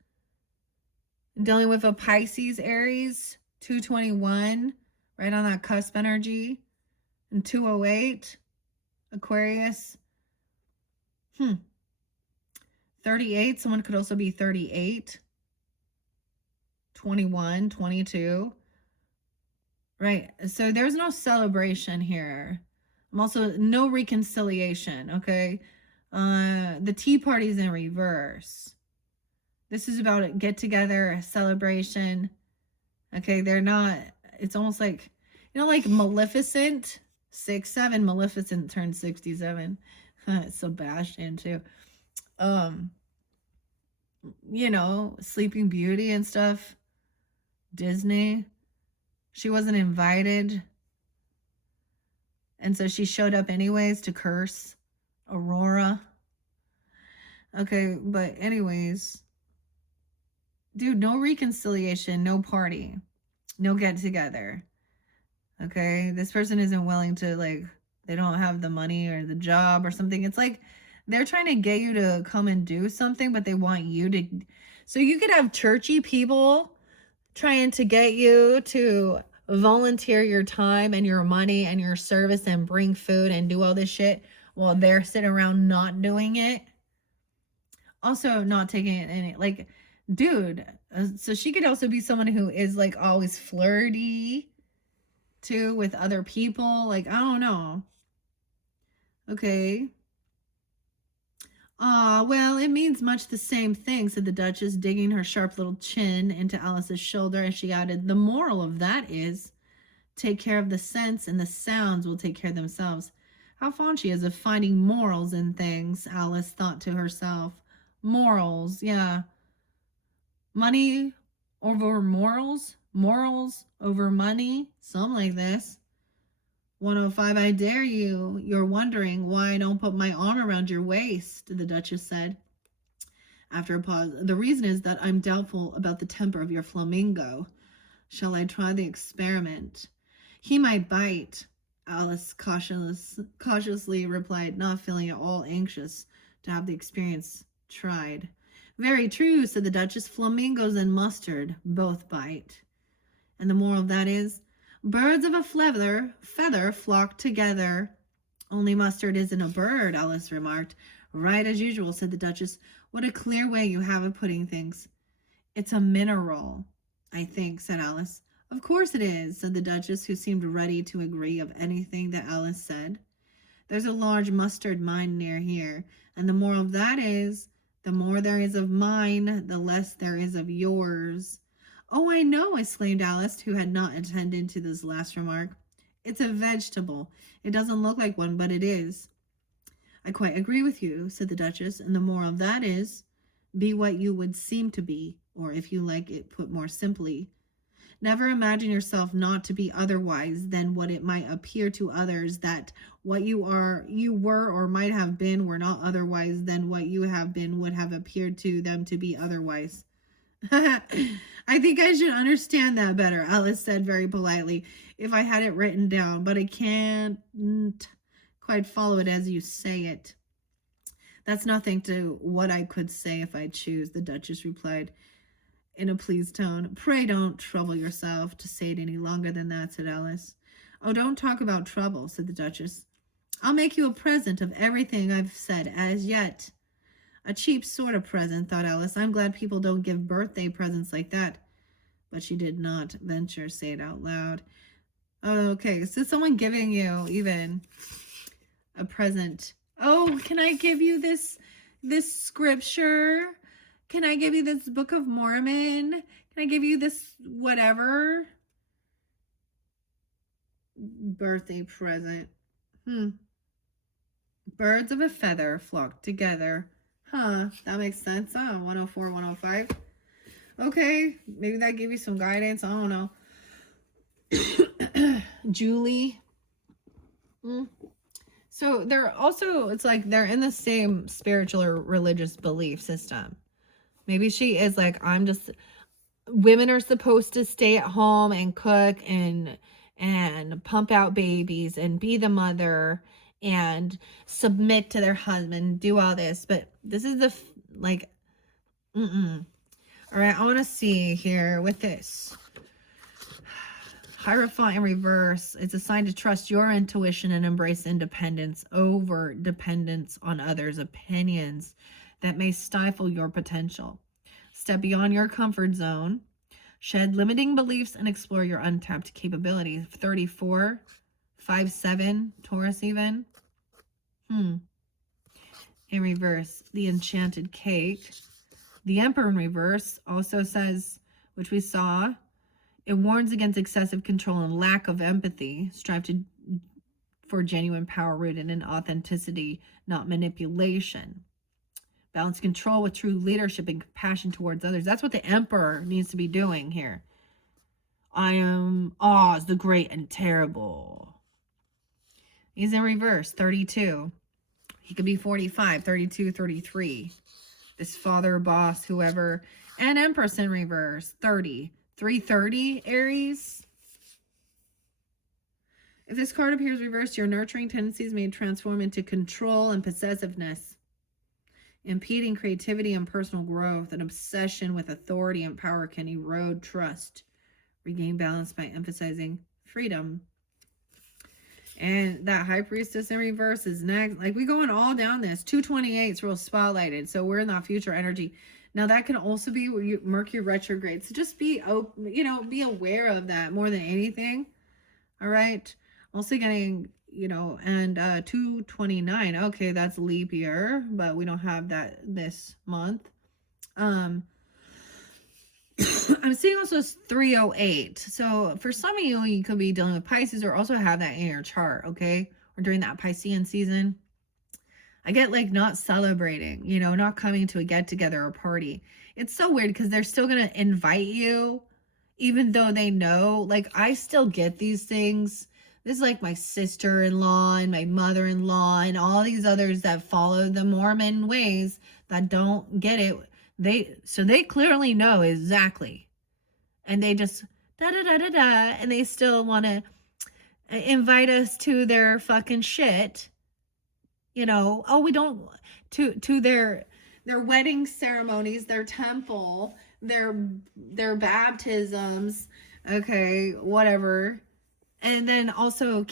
Dealing with a Pisces, Aries, 221, right on that cusp energy. And 208, Aquarius. 38, someone could also be 38. 21, 22. Right. So there's no celebration here. I'm also no reconciliation, okay? The tea party's in reverse. This is about a get together, a celebration. Okay, they're not, it's almost like, you know, like Maleficent, 6'7", Maleficent turned 67. Sebastian too. You know, Sleeping Beauty and stuff. Disney. She wasn't invited. And so she showed up anyways to curse Aurora. Okay, but anyways. Dude, no reconciliation, no party, no get together. Okay, this person isn't willing to, like, they don't have the money or the job or something. It's like they're trying to get you to come and do something, but they want you to. So you could have churchy people trying to get you to volunteer your time and your money and your service and bring food and do all this shit while they're sitting around not doing it. Also not taking it any, like, dude, so she could also be someone who is like always flirty too with other people. Like, I don't know. Okay. Well, it means much the same thing, said the Duchess, digging her sharp little chin into Alice's shoulder as she added, the moral of that is, take care of the sense and the sounds will take care of themselves. How fond she is of finding morals in things, Alice thought to herself. Morals, yeah. Money over morals? Morals over money? Something like this. 105, I dare you. You're wondering why I don't put my arm around your waist, the Duchess said. After a pause, the reason is that I'm doubtful about the temper of your flamingo. Shall I try the experiment? He might bite, Alice cautiously replied, not feeling at all anxious to have the experience tried. Very true, said the Duchess. Flamingos and mustard both bite. And the moral of that is, birds of a feather flock together. Only mustard isn't a bird, Alice remarked. Right as usual, said the Duchess. What a clear way you have of putting things. It's a mineral, I think, said Alice. Of course it is, said the Duchess, who seemed ready to agree of anything that Alice said. There's a large mustard mine near here, and the moral of that is, the more there is of mine, the less there is of yours. Oh, I know, exclaimed Alice, who had not attended to this last remark. It's a vegetable. It doesn't look like one, but it is. I quite agree with you, said the Duchess, and the moral of that is, be what you would seem to be, or if you like it put more simply, never imagine yourself not to be otherwise than what it might appear to others, that what you were or might have been were not otherwise than what you have been would have appeared to them to be otherwise. I think I should understand that better, Alice said very politely, if I had it written down, but I can't quite follow it as you say it. That's nothing to what I could say if I choose, the Duchess replied in a pleased tone. Pray don't trouble yourself to say it any longer than that, said Alice. Oh, don't talk about trouble, said the Duchess. I'll make you a present of everything I've said as yet. A cheap sort of present, thought Alice. I'm glad people don't give birthday presents like that. But she did not venture to say it out loud. Oh, okay, so someone giving you even a present. Oh, can I give you this scripture? Can I give you this Book of Mormon? Can I give you this whatever? Birthday present. Birds of a feather flock together. Huh, that makes sense. 104, 105. Okay, maybe that gave you some guidance. I don't know. Julie. So they're also, it's like they're in the same spiritual or religious belief system. Maybe she is like, women are supposed to stay at home and cook and pump out babies and be the mother and submit to their husband, do all this. But this is like, all right, I want to see here with this. Hierophant in reverse. It's a sign to trust your intuition and embrace independence over dependence on others' opinions that may stifle your potential. Step beyond your comfort zone. Shed limiting beliefs and explore your untapped capabilities. 34, 5-7, Taurus even. In reverse, the enchanted cake. The Emperor in reverse also says, which we saw, it warns against excessive control and lack of empathy. Strive for genuine power rooted in authenticity, not manipulation. Balance control with true leadership and compassion towards others. That's what the Emperor needs to be doing here. I am Oz, the great and terrible. He's in reverse, 32. He could be 45, 32, 33. This father, boss, whoever. And Empress in reverse, 30. 330, Aries. If this card appears reversed, your nurturing tendencies may transform into control and possessiveness, impeding creativity and personal growth. An obsession with authority and power can erode trust. Regain balance by emphasizing freedom. And that High Priestess in reverse is next. Like, we going all down this. 228 is real spotlighted. So we're in that future energy. Now, that can also be Mercury retrograde. So just be open, be aware of that more than anything. All right. Also getting, and 229. Okay, that's leap year, but we don't have that this month. I'm seeing also 308. So for some of you, you could be dealing with Pisces or also have that in your chart, okay? Or during that Piscean season. I get like not celebrating, not coming to a get together or party. It's so weird because they're still going to invite you, even though they know. Like, I still get these things. This is like my sister-in-law and my mother-in-law and all these others that follow the Mormon ways that don't get it. They clearly know exactly, and they just and they still want to invite us to their fucking shit. We don't to their wedding ceremonies, their temple, their baptisms, okay, whatever. And then also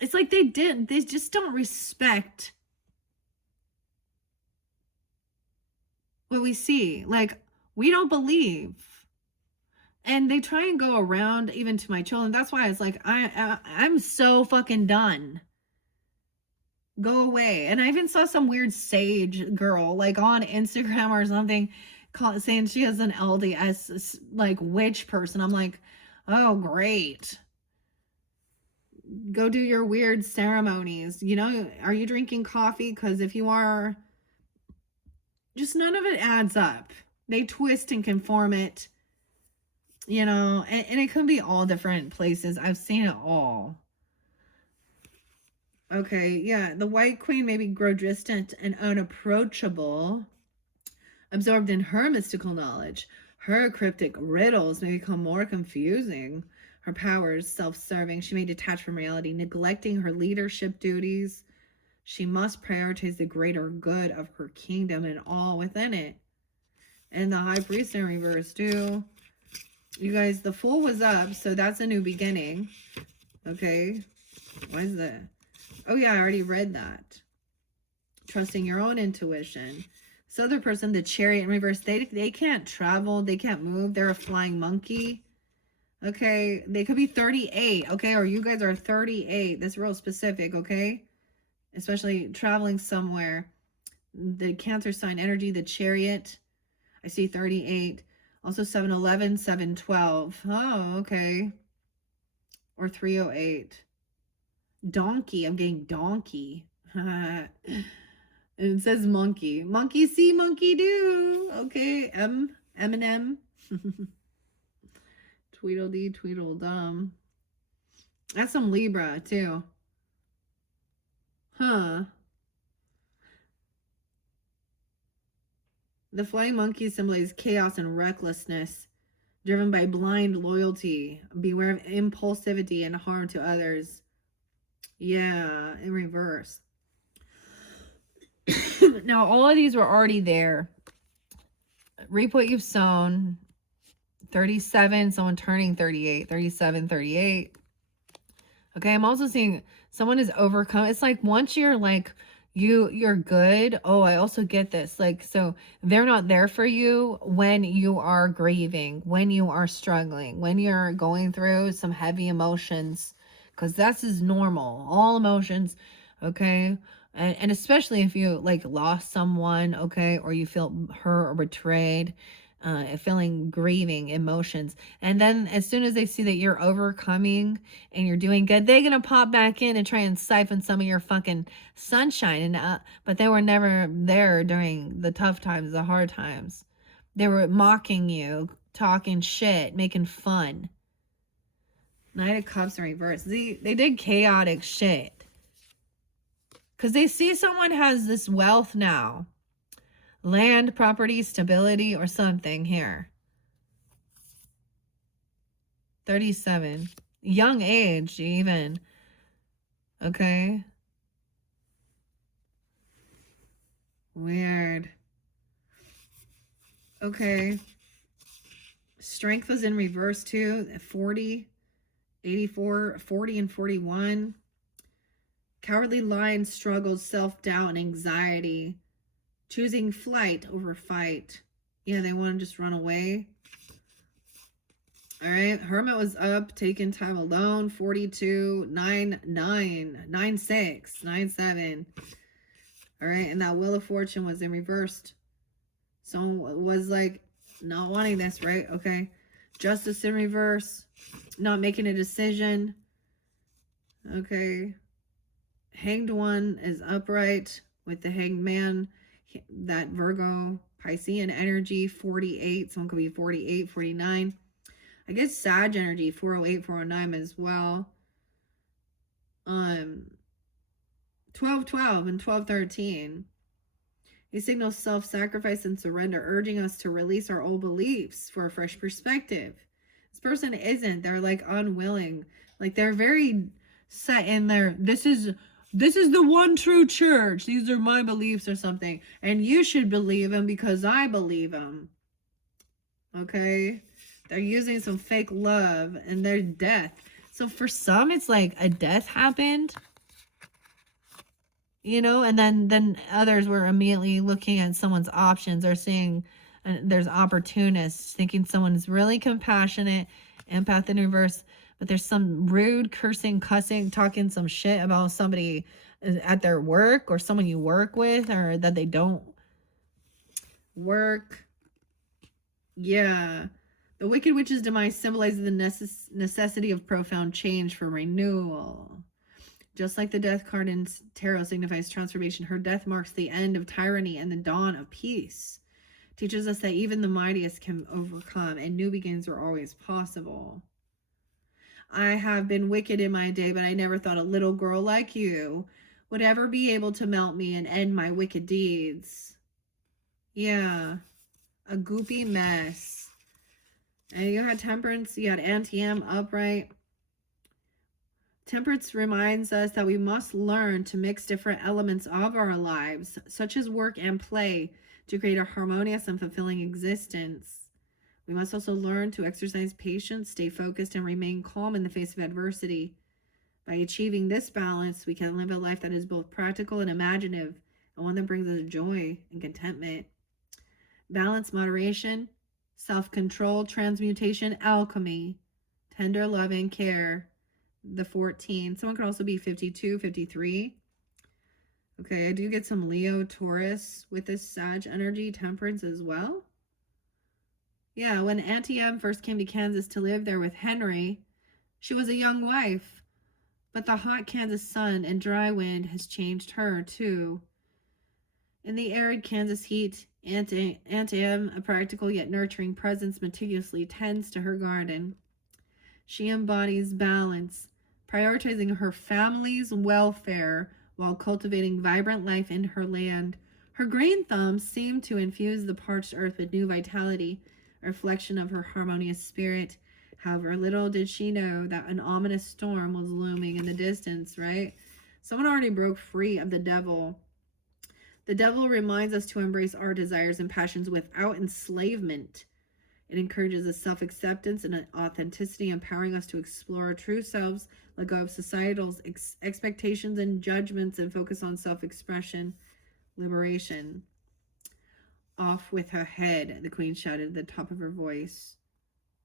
it's like they just don't respect what we see. Like, we don't believe. And they try and go around even to my children. That's why it's like, I'm so fucking done. Go away. And I even saw some weird sage girl, like, on Instagram or something, saying she has an LDS, like, witch person. I'm like, oh, great. Go do your weird ceremonies. Are you drinking coffee? Because if you are, just none of it adds up. They twist and conform it, and it can be all different places. I've seen it all. Okay, yeah, the White Queen may grow distant and unapproachable, absorbed in her mystical knowledge. Her cryptic riddles may become more confusing. Her powers self-serving. She may detach from reality, neglecting her leadership duties. She must prioritize the greater good of her kingdom and all within it. And the High Priest in reverse too. You guys, the Fool was up, so that's a new beginning. Okay, why is that? Oh yeah, I already read that. Trusting your own intuition. This other person, the Chariot in reverse, they can't travel, they can't move, they're a flying monkey. Okay, they could be 38, okay, or you guys are 38. That's real specific, okay? Especially traveling somewhere. The Cancer sign energy, the Chariot. I see 38. Also 711, 712. Oh, okay. Or 308. Donkey. I'm getting donkey. And it says monkey. Monkey see, monkey do. Okay, Eminem. Tweedledee, Tweedledum. That's some Libra, too. Huh. The flying monkey symbolizes chaos and recklessness, driven by blind loyalty. Beware of impulsivity and harm to others. Yeah, in reverse. Now, all of these were already there. Reap what you've sown. 37, someone turning 38. 37, 38. Okay, I'm also seeing someone is overcome. It's like once you're like, you're good. Oh, I also get this. Like, so they're not there for you when you are grieving, when you are struggling, when you're going through some heavy emotions, because that's is normal. All emotions, okay? And especially if you like lost someone, okay, or you feel hurt or betrayed, feeling grieving emotions. And then as soon as they see that you're overcoming and you're doing good, they're gonna pop back in and try and siphon some of your fucking sunshine. And but they were never there during the tough times, the hard times. They were mocking you, talking shit, making fun. Knight of Cups in reverse. They did chaotic shit because they see someone has this wealth now, land, property, stability, or something here. 37. Young age, even. Okay. Weird. Okay. Strength was in reverse too. 40, 84, 40, and 41. Cowardly lion struggles, self-doubt, and anxiety. Choosing flight over fight. Yeah, they want to just run away. All right, Hermit was up, taking time alone. 42, 9, 9, 9, 6, 9, 7. All right, and that Wheel of Fortune was in reversed. Someone was like not wanting this, right? Okay. Justice in reverse, not making a decision. Okay. Hanged One is upright with the Hanged Man. That Virgo, Piscean energy, 48. Someone could be 48, 49. I guess Sag energy, 408, 409 as well. 12, 12 and 12, 13. He signals self-sacrifice and surrender, urging us to release our old beliefs for a fresh perspective. This person isn't. They're like unwilling. Like they're very set in their, this is the one true church. These are my beliefs or something. And you should believe them because I believe them. Okay? They're using some fake love and their death. So for some, it's like a death happened. You know, and then others were immediately looking at someone's options or seeing there's opportunists, thinking someone's really compassionate, empath in reverse, but there's some rude, cursing, cussing, talking some shit about somebody at their work or someone you work with or that they don't work. Yeah. The Wicked Witch's demise symbolizes the necessity of profound change for renewal. Just like the death card in tarot signifies transformation, her death marks the end of tyranny and the dawn of peace. Teaches us that even the mightiest can overcome and new beginnings are always possible. I have been wicked in my day, but I never thought a little girl like you would ever be able to melt me and end my wicked deeds. Yeah, a goopy mess. And you had Temperance, you had Anti-M upright. Temperance reminds us that we must learn to mix different elements of our lives, such as work and play, to create a harmonious and fulfilling existence. We must also learn to exercise patience, stay focused, and remain calm in the face of adversity. By achieving this balance, we can live a life that is both practical and imaginative, and one that brings us joy and contentment. Balance, moderation, self-control, transmutation, alchemy, tender love and care. The 14. Someone could also be 52, 53. Okay, I do get some Leo, Taurus with this Sag energy, Temperance as well. Yeah, when Auntie M first came to Kansas to live there with Henry, she was a young wife. But the hot Kansas sun and dry wind has changed her too. In the arid Kansas heat, Aunt Em, a practical yet nurturing presence, meticulously tends to her garden. She embodies balance, prioritizing her family's welfare while cultivating vibrant life in her land. Her green thumbs seem to infuse the parched earth with new vitality, a reflection of her harmonious spirit. However, little did she know that an ominous storm was looming in the distance, right? Someone already broke free of the devil. The devil reminds us to embrace our desires and passions without enslavement. It encourages a self-acceptance and an authenticity, empowering us to explore our true selves, let go of societal expectations and judgments, and focus on self-expression, liberation. Off with her head, the queen shouted at the top of her voice.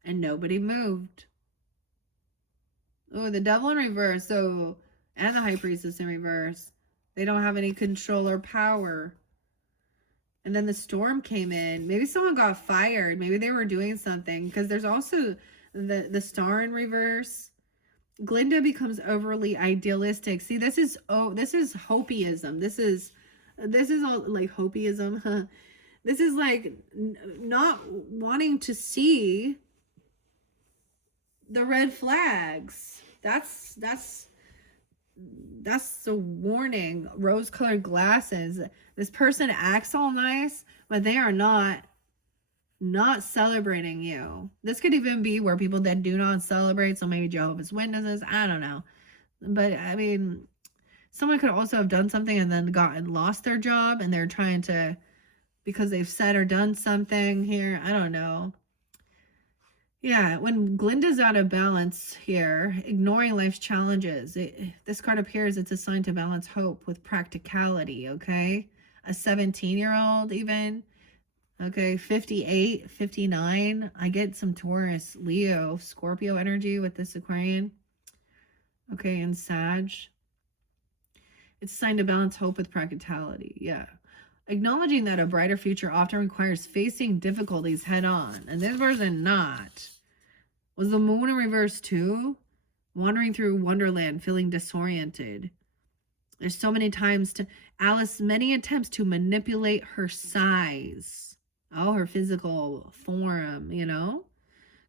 And nobody moved. Oh, the devil in reverse. So, and the high priestess in reverse. They don't have any control or power. And then the storm came in. Maybe someone got fired. Maybe they were doing something. Because there's also the star in reverse. Glinda becomes overly idealistic. See, this is hopeism. This is all like hopeism. This is like not wanting to see the red flags. That's the warning. Rose-colored glasses. This person acts all nice, but they are not celebrating you. This could even be where people that do not celebrate, so maybe Jehovah's Witnesses, I don't know. But I mean, someone could also have done something and then lost their job, and they're trying to, because they've said or done something here, I don't know. Yeah, when Glinda's out of balance here, ignoring life's challenges, this card appears, it's assigned to balance hope with practicality, okay? A 17-year-old even, okay, 58, 59. I get some Taurus, Leo, Scorpio energy with this Aquarian. Okay, and Sag. It's assigned to balance hope with practicality, yeah. Acknowledging that a brighter future often requires facing difficulties head on. And this person not. Was the moon in reverse too? Wandering through Wonderland, feeling disoriented. There's so many times many attempts to manipulate her size. Oh, her physical form, you know?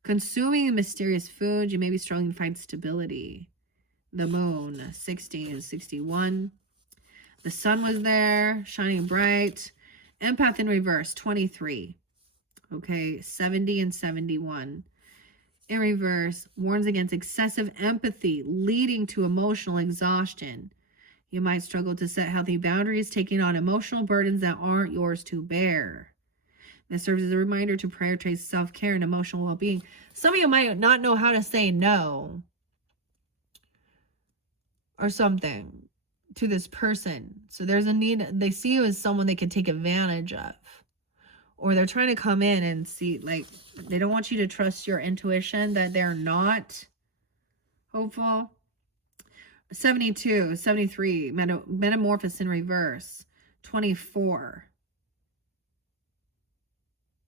Consuming mysterious food, you may be struggling to find stability. The moon, 60 and 61. The sun was there, shining bright. Empath in reverse, 23. Okay, 70 and 71. In reverse, warns against excessive empathy, leading to emotional exhaustion. You might struggle to set healthy boundaries, taking on emotional burdens that aren't yours to bear. This serves as a reminder to prioritize self-care and emotional well-being. Some of you might not know how to say no or something to this person. So there's a need. They see you as someone they can take advantage of. Or they're trying to come in and see, like, they don't want you to trust your intuition, that they're not hopeful. 72, 73, metamorphosis in reverse, 24.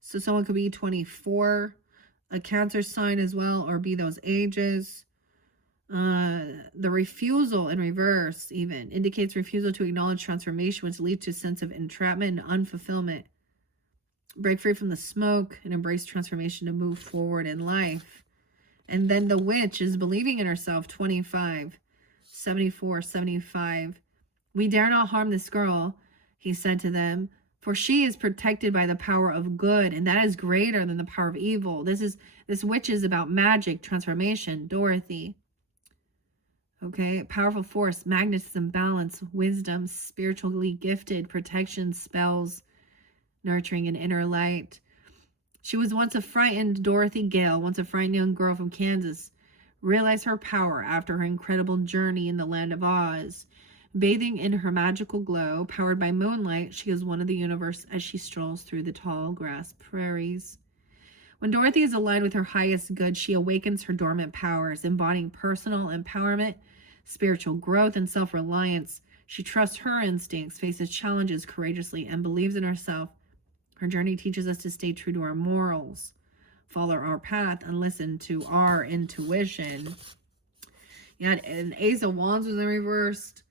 So someone could be 24, a Cancer sign as well, or be those ages. The refusal in reverse even indicates refusal to acknowledge transformation, which leads to a sense of entrapment and unfulfillment. Break free from the smoke and embrace transformation to move forward in life. And then the witch is believing in herself, 25, 74, 75. We dare not harm this girl, he said to them, for she is protected by the power of good, and that is greater than the power of evil. This witch is about magic, transformation, Dorothy. Okay, powerful force, magnetism, balance, wisdom, spiritually gifted, protection, spells, nurturing an inner light. She was once a frightened Dorothy Gale, once a frightened young girl from Kansas, realized her power after her incredible journey in the land of Oz. Bathing in her magical glow, powered by moonlight, she is one of the universe as she strolls through the tall grass prairies. When Dorothy is aligned with her highest good, she awakens her dormant powers, embodying personal empowerment, spiritual growth, and self-reliance. She trusts her instincts, faces challenges courageously, and believes in herself. Her journey teaches us to stay true to our morals, follow our path, and listen to our intuition. Yeah, and Ace of Wands was in reversed.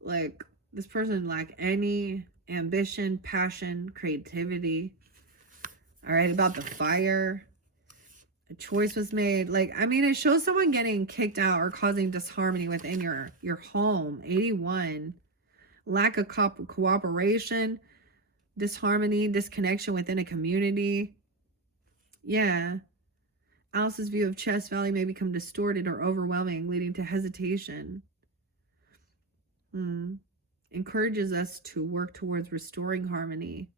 Like, this person lacked any ambition, passion, creativity. All right, about the fire. A choice was made. Like, I mean, it shows someone getting kicked out or causing disharmony within your home. 81. Lack of cooperation, disharmony, disconnection within a community. Yeah. Alice's view of chest value may become distorted or overwhelming, leading to hesitation. Encourages us to work towards restoring harmony.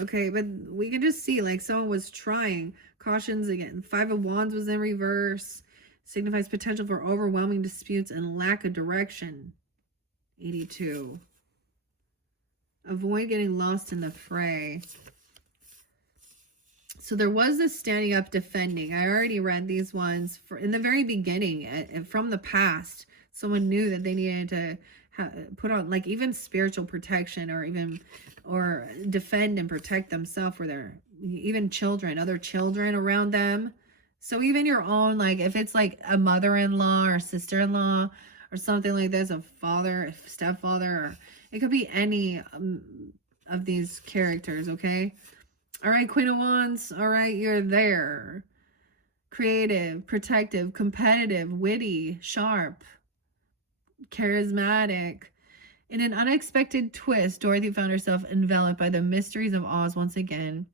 Okay, but we can just see like someone was trying. Cautions again. 5 of Wands was in reverse. Signifies potential for overwhelming disputes and lack of direction. 82. Avoid getting lost in the fray. So there was this standing up, defending. I already read these ones in the very beginning, from the past. Someone knew that they needed to put on like even spiritual protection, or defend and protect themselves, or their even children, other children around them. So even your own, like if it's like a mother-in-law or sister-in-law or something like this, a father, stepfather, or it could be any of these characters. Okay. All right, Queen of Wands. All right, you're there. Creative, protective, competitive, witty, sharp, charismatic. In an unexpected twist, Dorothy found herself enveloped by the mysteries of Oz once again.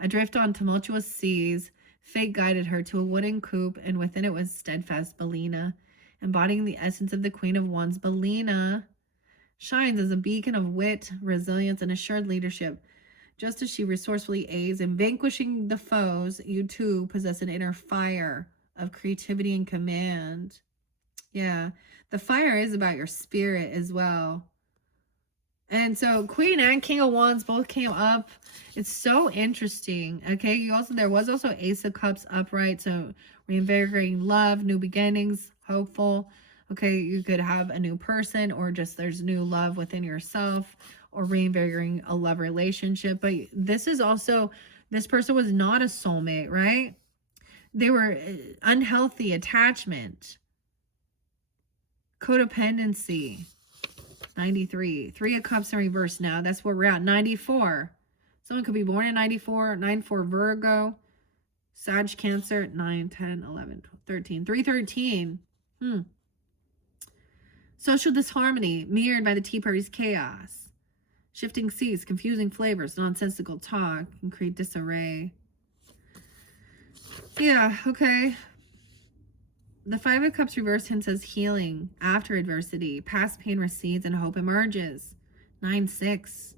Adrift on tumultuous seas, fate guided her to a wooden coop, and within it was steadfast Bellina. Embodying the essence of the Queen of Wands, Bellina shines as a beacon of wit, resilience, and assured leadership. Just as she resourcefully aids in vanquishing the foes, you too possess an inner fire of creativity and command. Yeah, the fire is about your spirit as well. And so Queen and King of Wands both came up. It's so interesting. Okay, there was also Ace of Cups upright. So reinvigorating love, new beginnings, hopeful. Okay, you could have a new person, or just there's new love within yourself, or reinvigorating a love relationship. But this is also, this person was not a soulmate, right? They were unhealthy attachment, codependency. 93. 3 of Cups in reverse now. That's where we're at. 94. Someone could be born in 94. 94 Virgo. Sag, Cancer. 9, 10, 11, 12, 13. 313. Social disharmony mirrored by the Tea Party's chaos. Shifting seas, confusing flavors, nonsensical talk can create disarray. Yeah, okay. The 5 of Cups reverse hints as healing after adversity. Past pain recedes and hope emerges. 9-6.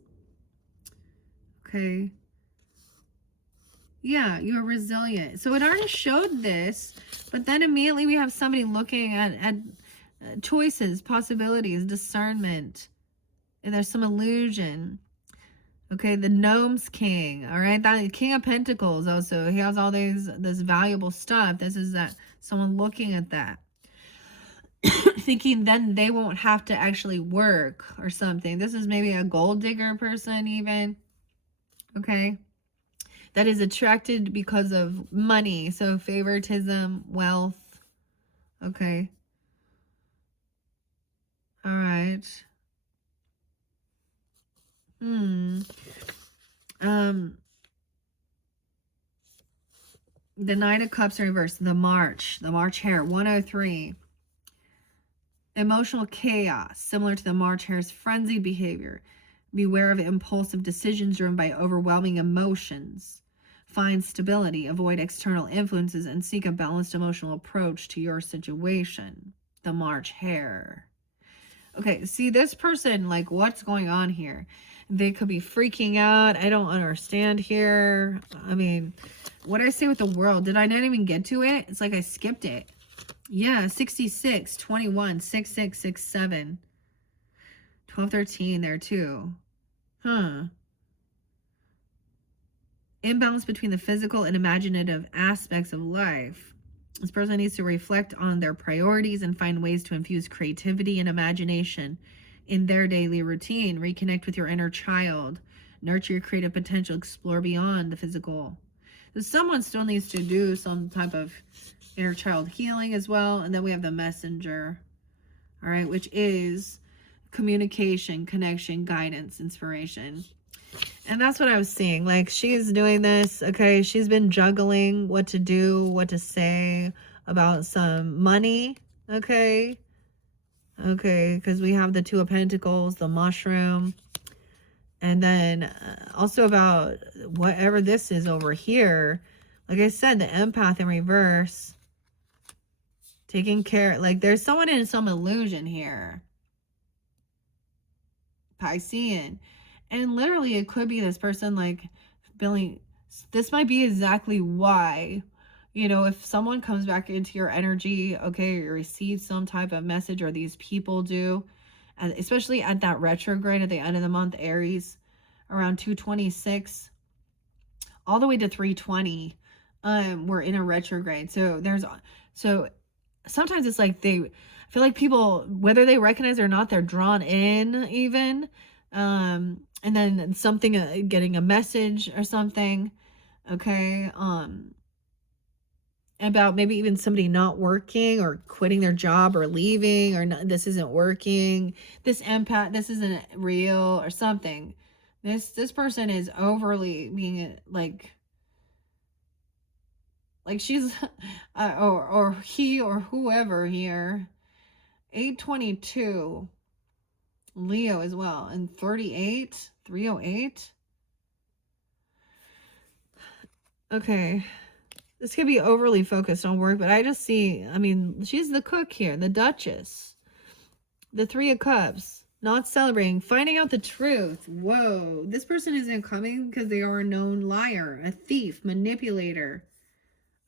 Okay. Yeah, you're resilient. So it already showed this, but then immediately we have somebody looking at choices, possibilities, discernment. And there's some illusion. Okay, the Gnome's King. All right, that King of Pentacles also. He has all this valuable stuff. This is that someone looking at that, thinking then they won't have to actually work or something. This is maybe a gold digger person even. Okay, that is attracted because of money. So favoritism, wealth. Okay. All right. The Knight of Cups in reverse, the March hare, 103. Emotional chaos, similar to the March hare's frenzied behavior. Beware of impulsive decisions driven by overwhelming emotions. Find stability, avoid external influences, and seek a balanced emotional approach to your situation. The March hare. Okay, see this person, like what's going on here? They could be freaking out. I don't understand here. I mean, what did I say with the world? Did I not even get to it? It's like I skipped it. Yeah, 66, 21, 66, 67. 12, 13 there too. Imbalance between the physical and imaginative aspects of life. This person needs to reflect on their priorities and find ways to infuse creativity and imagination in their daily routine. Reconnect with your inner child. Nurture your creative potential. Explore beyond the physical. So someone still needs to do some type of inner child healing as well. And then we have the Messenger. All right, which is communication, connection, guidance, inspiration. And that's what I was seeing. Like, she's doing this, okay? She's been juggling what to do, what to say about some money, okay? Okay, because we have the Two of Pentacles, the mushroom, and then also about whatever this is over here. Like I said, the empath in reverse, taking care, like there's someone in some illusion here. Piscean. And literally it could be this person like Billy. This might be exactly why, you know, if someone comes back into your energy, okay, you receive some type of message, or these people do, and especially at that retrograde at the end of the month, Aries, around 226 all the way to 320, we're in a retrograde. So sometimes it's like I feel like people, whether they recognize it or not, they're drawn in even, and then something, getting a message or something, okay, about maybe even somebody not working or quitting their job or leaving, or not, this isn't working, this empath, this isn't real or something. This person is overly being like she's or he or whoever here. 822 Leo as well, and 308. Okay, this could be overly focused on work, but I just see, I mean, she's the cook here, the Duchess, the Three of Cups, not celebrating, finding out the truth. Whoa, this person isn't coming because they are a known liar, a thief, manipulator.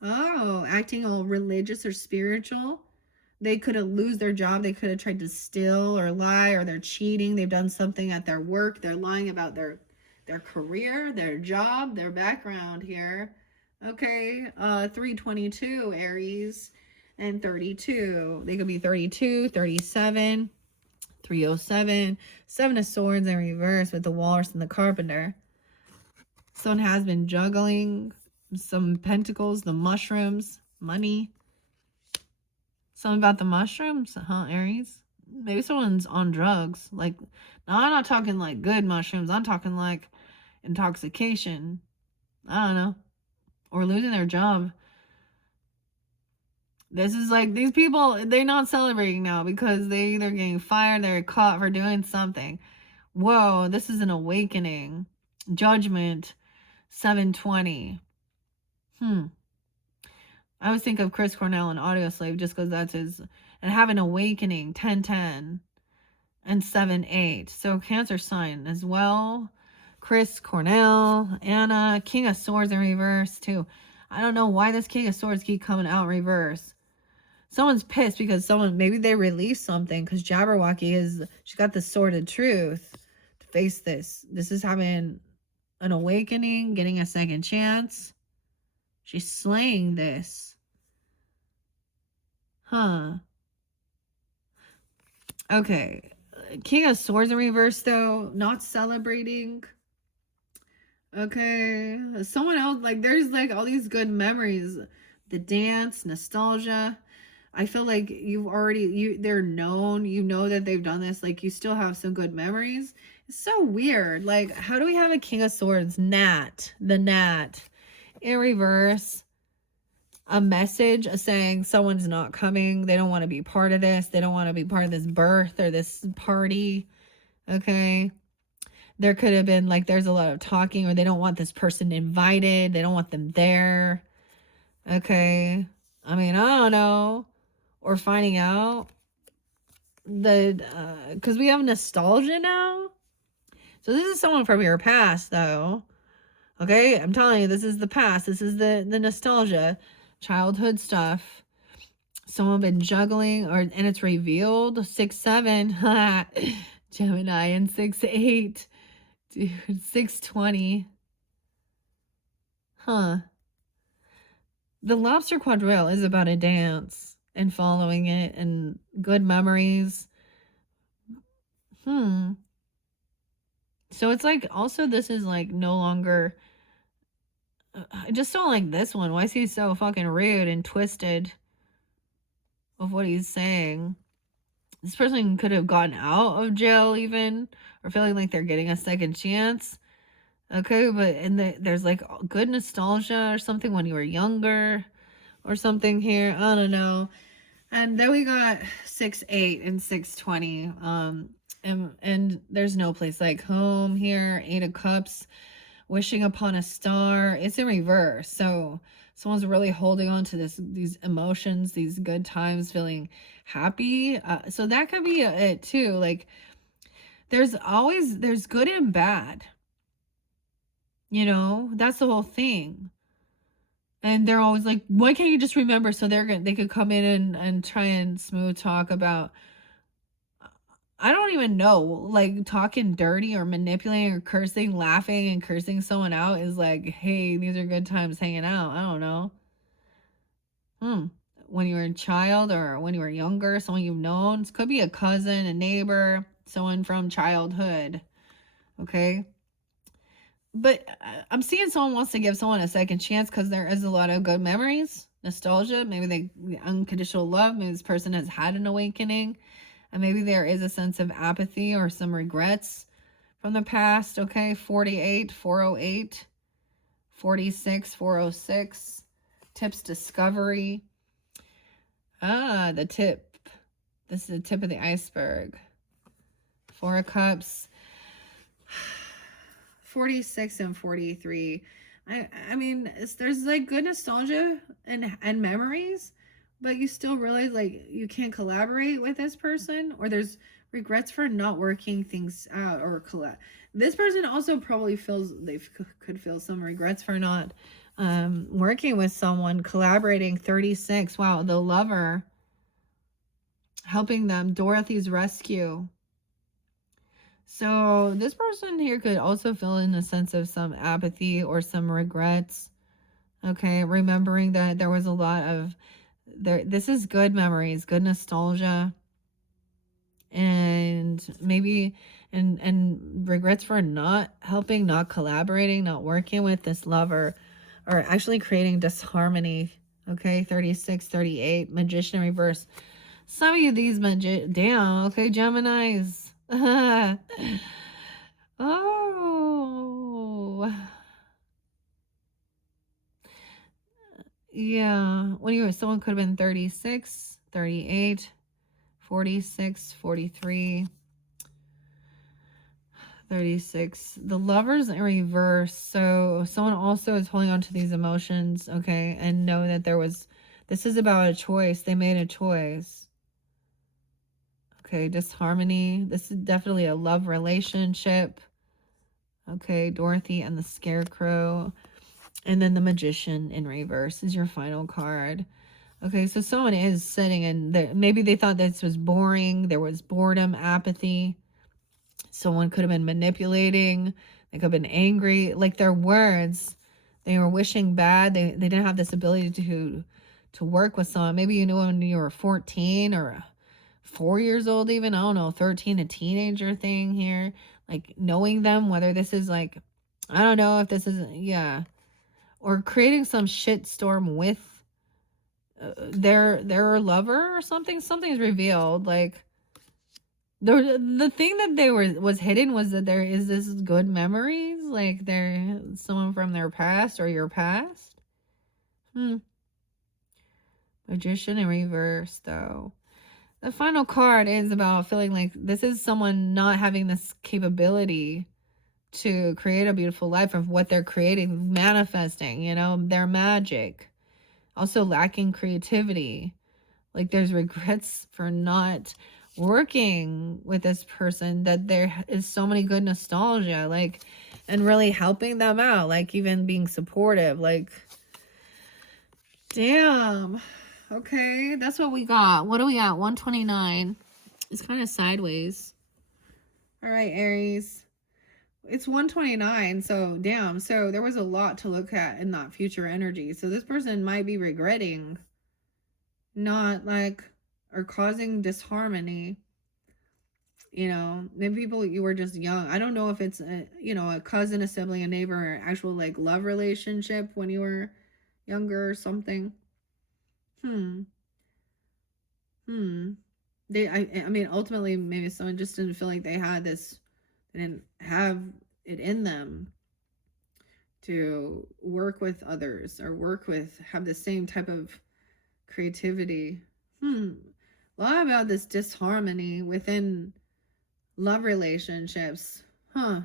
Oh, acting all religious or spiritual. They could have lose their job. They could have tried to steal or lie, or they're cheating. They've done something at their work. They're lying about their career, their job, their background here. Okay, 322 Aries and 32. They could be 32, 37, 307, Seven of Swords in reverse with the Walrus and the Carpenter. Someone has been juggling some pentacles, the mushrooms, money. Something about the mushrooms, huh, Aries? Maybe someone's on drugs. Like, no, I'm not talking like good mushrooms. I'm talking like intoxication. I don't know. Or losing their job. This is like, these people, they're not celebrating now because they either getting fired, they're caught for doing something. Whoa, this is an awakening. Judgment, 720. I always think of Chris Cornell and Audio Slave just because that's his. And have an awakening, 1010 and 7-8. So Cancer sign as well. Chris Cornell, Anna, King of Swords in reverse too. I don't know why this King of Swords keep coming out in reverse. Someone's pissed because maybe they released something, because Jabberwocky she got the sword of truth to face this. This is having an awakening, getting a second chance. She's slaying this. Huh. Okay. King of Swords in reverse, though. Not celebrating. Okay. Someone else, like, there's, like, all these good memories. The dance, nostalgia. I feel like they're known. You know that they've done this. Like, you still have some good memories. It's so weird. Like, how do we have a King of Swords? Nat. The Nat. In reverse. A message saying someone's not coming. They don't want to be part of this. They don't want to be part of this birth or this party. Okay. There could have been like, there's a lot of talking, or they don't want this person invited. They don't want them there. Okay. I mean, I don't know. Or finding out because we have nostalgia now. So this is someone from your past though. Okay. I'm telling you, this is the past. This is the nostalgia. Childhood stuff. Someone been juggling, and it's revealed. 6-7. Gemini, and 6-8. Dude, 6-20. Huh. The Lobster Quadrille is about a dance and following it and good memories. So it's like, also this is like no longer, I just don't like this one. Why is he so fucking rude and twisted of what he's saying? This person could have gotten out of jail even, or feeling like they're getting a second chance. Okay, but there's like good nostalgia or something when you were younger or something here. I don't know. And then we got 6-8 and 6-20. And there's no place like home here. 8 of Cups, wishing upon a star. It's in reverse. So someone's really holding on to these emotions, these good times, feeling happy. So that could be it too. Like there's good and bad. That's the whole thing. And they're always like, why can't you just remember? So they could come in and try and smooth talk about, I don't even know, like talking dirty or manipulating or cursing, laughing and cursing someone out is like, hey, these are good times hanging out. I don't know. When you were a child or when you were younger, someone you've known. It could be a cousin, a neighbor, someone from childhood. Okay. But I'm seeing someone wants to give someone a second chance because there is a lot of good memories, nostalgia. Maybe unconditional love. Maybe this person has had an awakening. And maybe there is a sense of apathy or some regrets from the past. Okay. 48, 408, 46, 406. Tips discovery. The tip. This is the tip of the iceberg. 4 of Cups. 46 and 43. I mean, there's like good nostalgia and memories, but you still realize like you can't collaborate with this person, or there's regrets for not working things out or this person also probably feels could feel some regrets for not working with someone, collaborating. 36. Wow, the Lover, helping them, Dorothy's rescue. So this person here could also feel in a sense of some apathy or some regrets. Okay, remembering that there was a lot of this is good memories, good nostalgia, and maybe and regrets for not helping, not collaborating, not working with this lover, or actually creating disharmony. Okay, 36, 38, Magician reverse. Some of you, these damn, okay, Geminis. Oh. Yeah. Someone could have been 36, 38, 46, 43, 36. The Lover's in reverse. So someone also is holding on to these emotions, okay, and know that this is about a choice. They made a choice. Okay, disharmony. This is definitely a love relationship. Okay, Dorothy and the Scarecrow. And then the Magician in reverse is your final card. Okay, so someone is sitting and maybe they thought this was boring. There was boredom, apathy. Someone could have been manipulating. They could have been angry. Like their words, they were wishing bad. They didn't have this ability to work with someone. Maybe you knew when you were 14 or 4 years old even. I don't know, 13, a teenager thing here. Like knowing them, whether this is like, I don't know if this is, yeah. Or creating some shitstorm with their lover or something. Something's revealed. Like the thing that was hidden was that there is this good memories. Like they're someone from their past or your past. Magician in reverse though. The final card is about feeling like this is someone not having this capability to create a beautiful life of what they're creating, manifesting, their magic. Also lacking creativity. Like there's regrets for not working with this person, that there is so many good nostalgia, like, and really helping them out, like even being supportive. Like, damn. Okay, that's what we got. What do we got? 129. It's kind of sideways. All right, Aries. It's 129, so damn. So there was a lot to look at in that future energy. So this person might be regretting not like, or causing disharmony. Maybe you were just young. I don't know if it's a cousin, a sibling, a neighbor, or actual like love relationship when you were younger or something. I mean, ultimately, maybe someone just didn't feel like they had this, they didn't have it in them to work with others or have the same type of creativity. A lot about this disharmony within love relationships. Huh.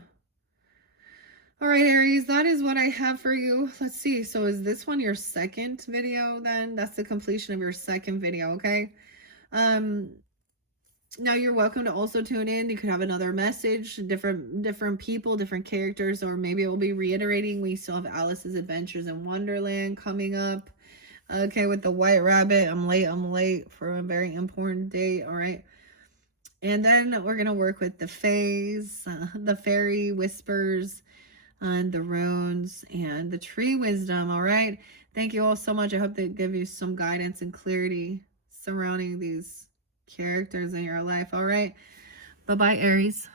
All right, Aries, that is what I have for you. Let's see. So is this one your second video then? That's the completion of your second video, okay? Now you're welcome to also tune in. You could have another message, different people, different characters, or maybe it will be reiterating. We still have Alice's Adventures in Wonderland coming up. Okay, with the White Rabbit. I'm late for a very important date. All right. And then we're going to work with the fays, the fairy whispers, and the runes, and the tree wisdom. All right. Thank you all so much. I hope they give you some guidance and clarity surrounding these characters in your life. All right. Bye-bye, Aries.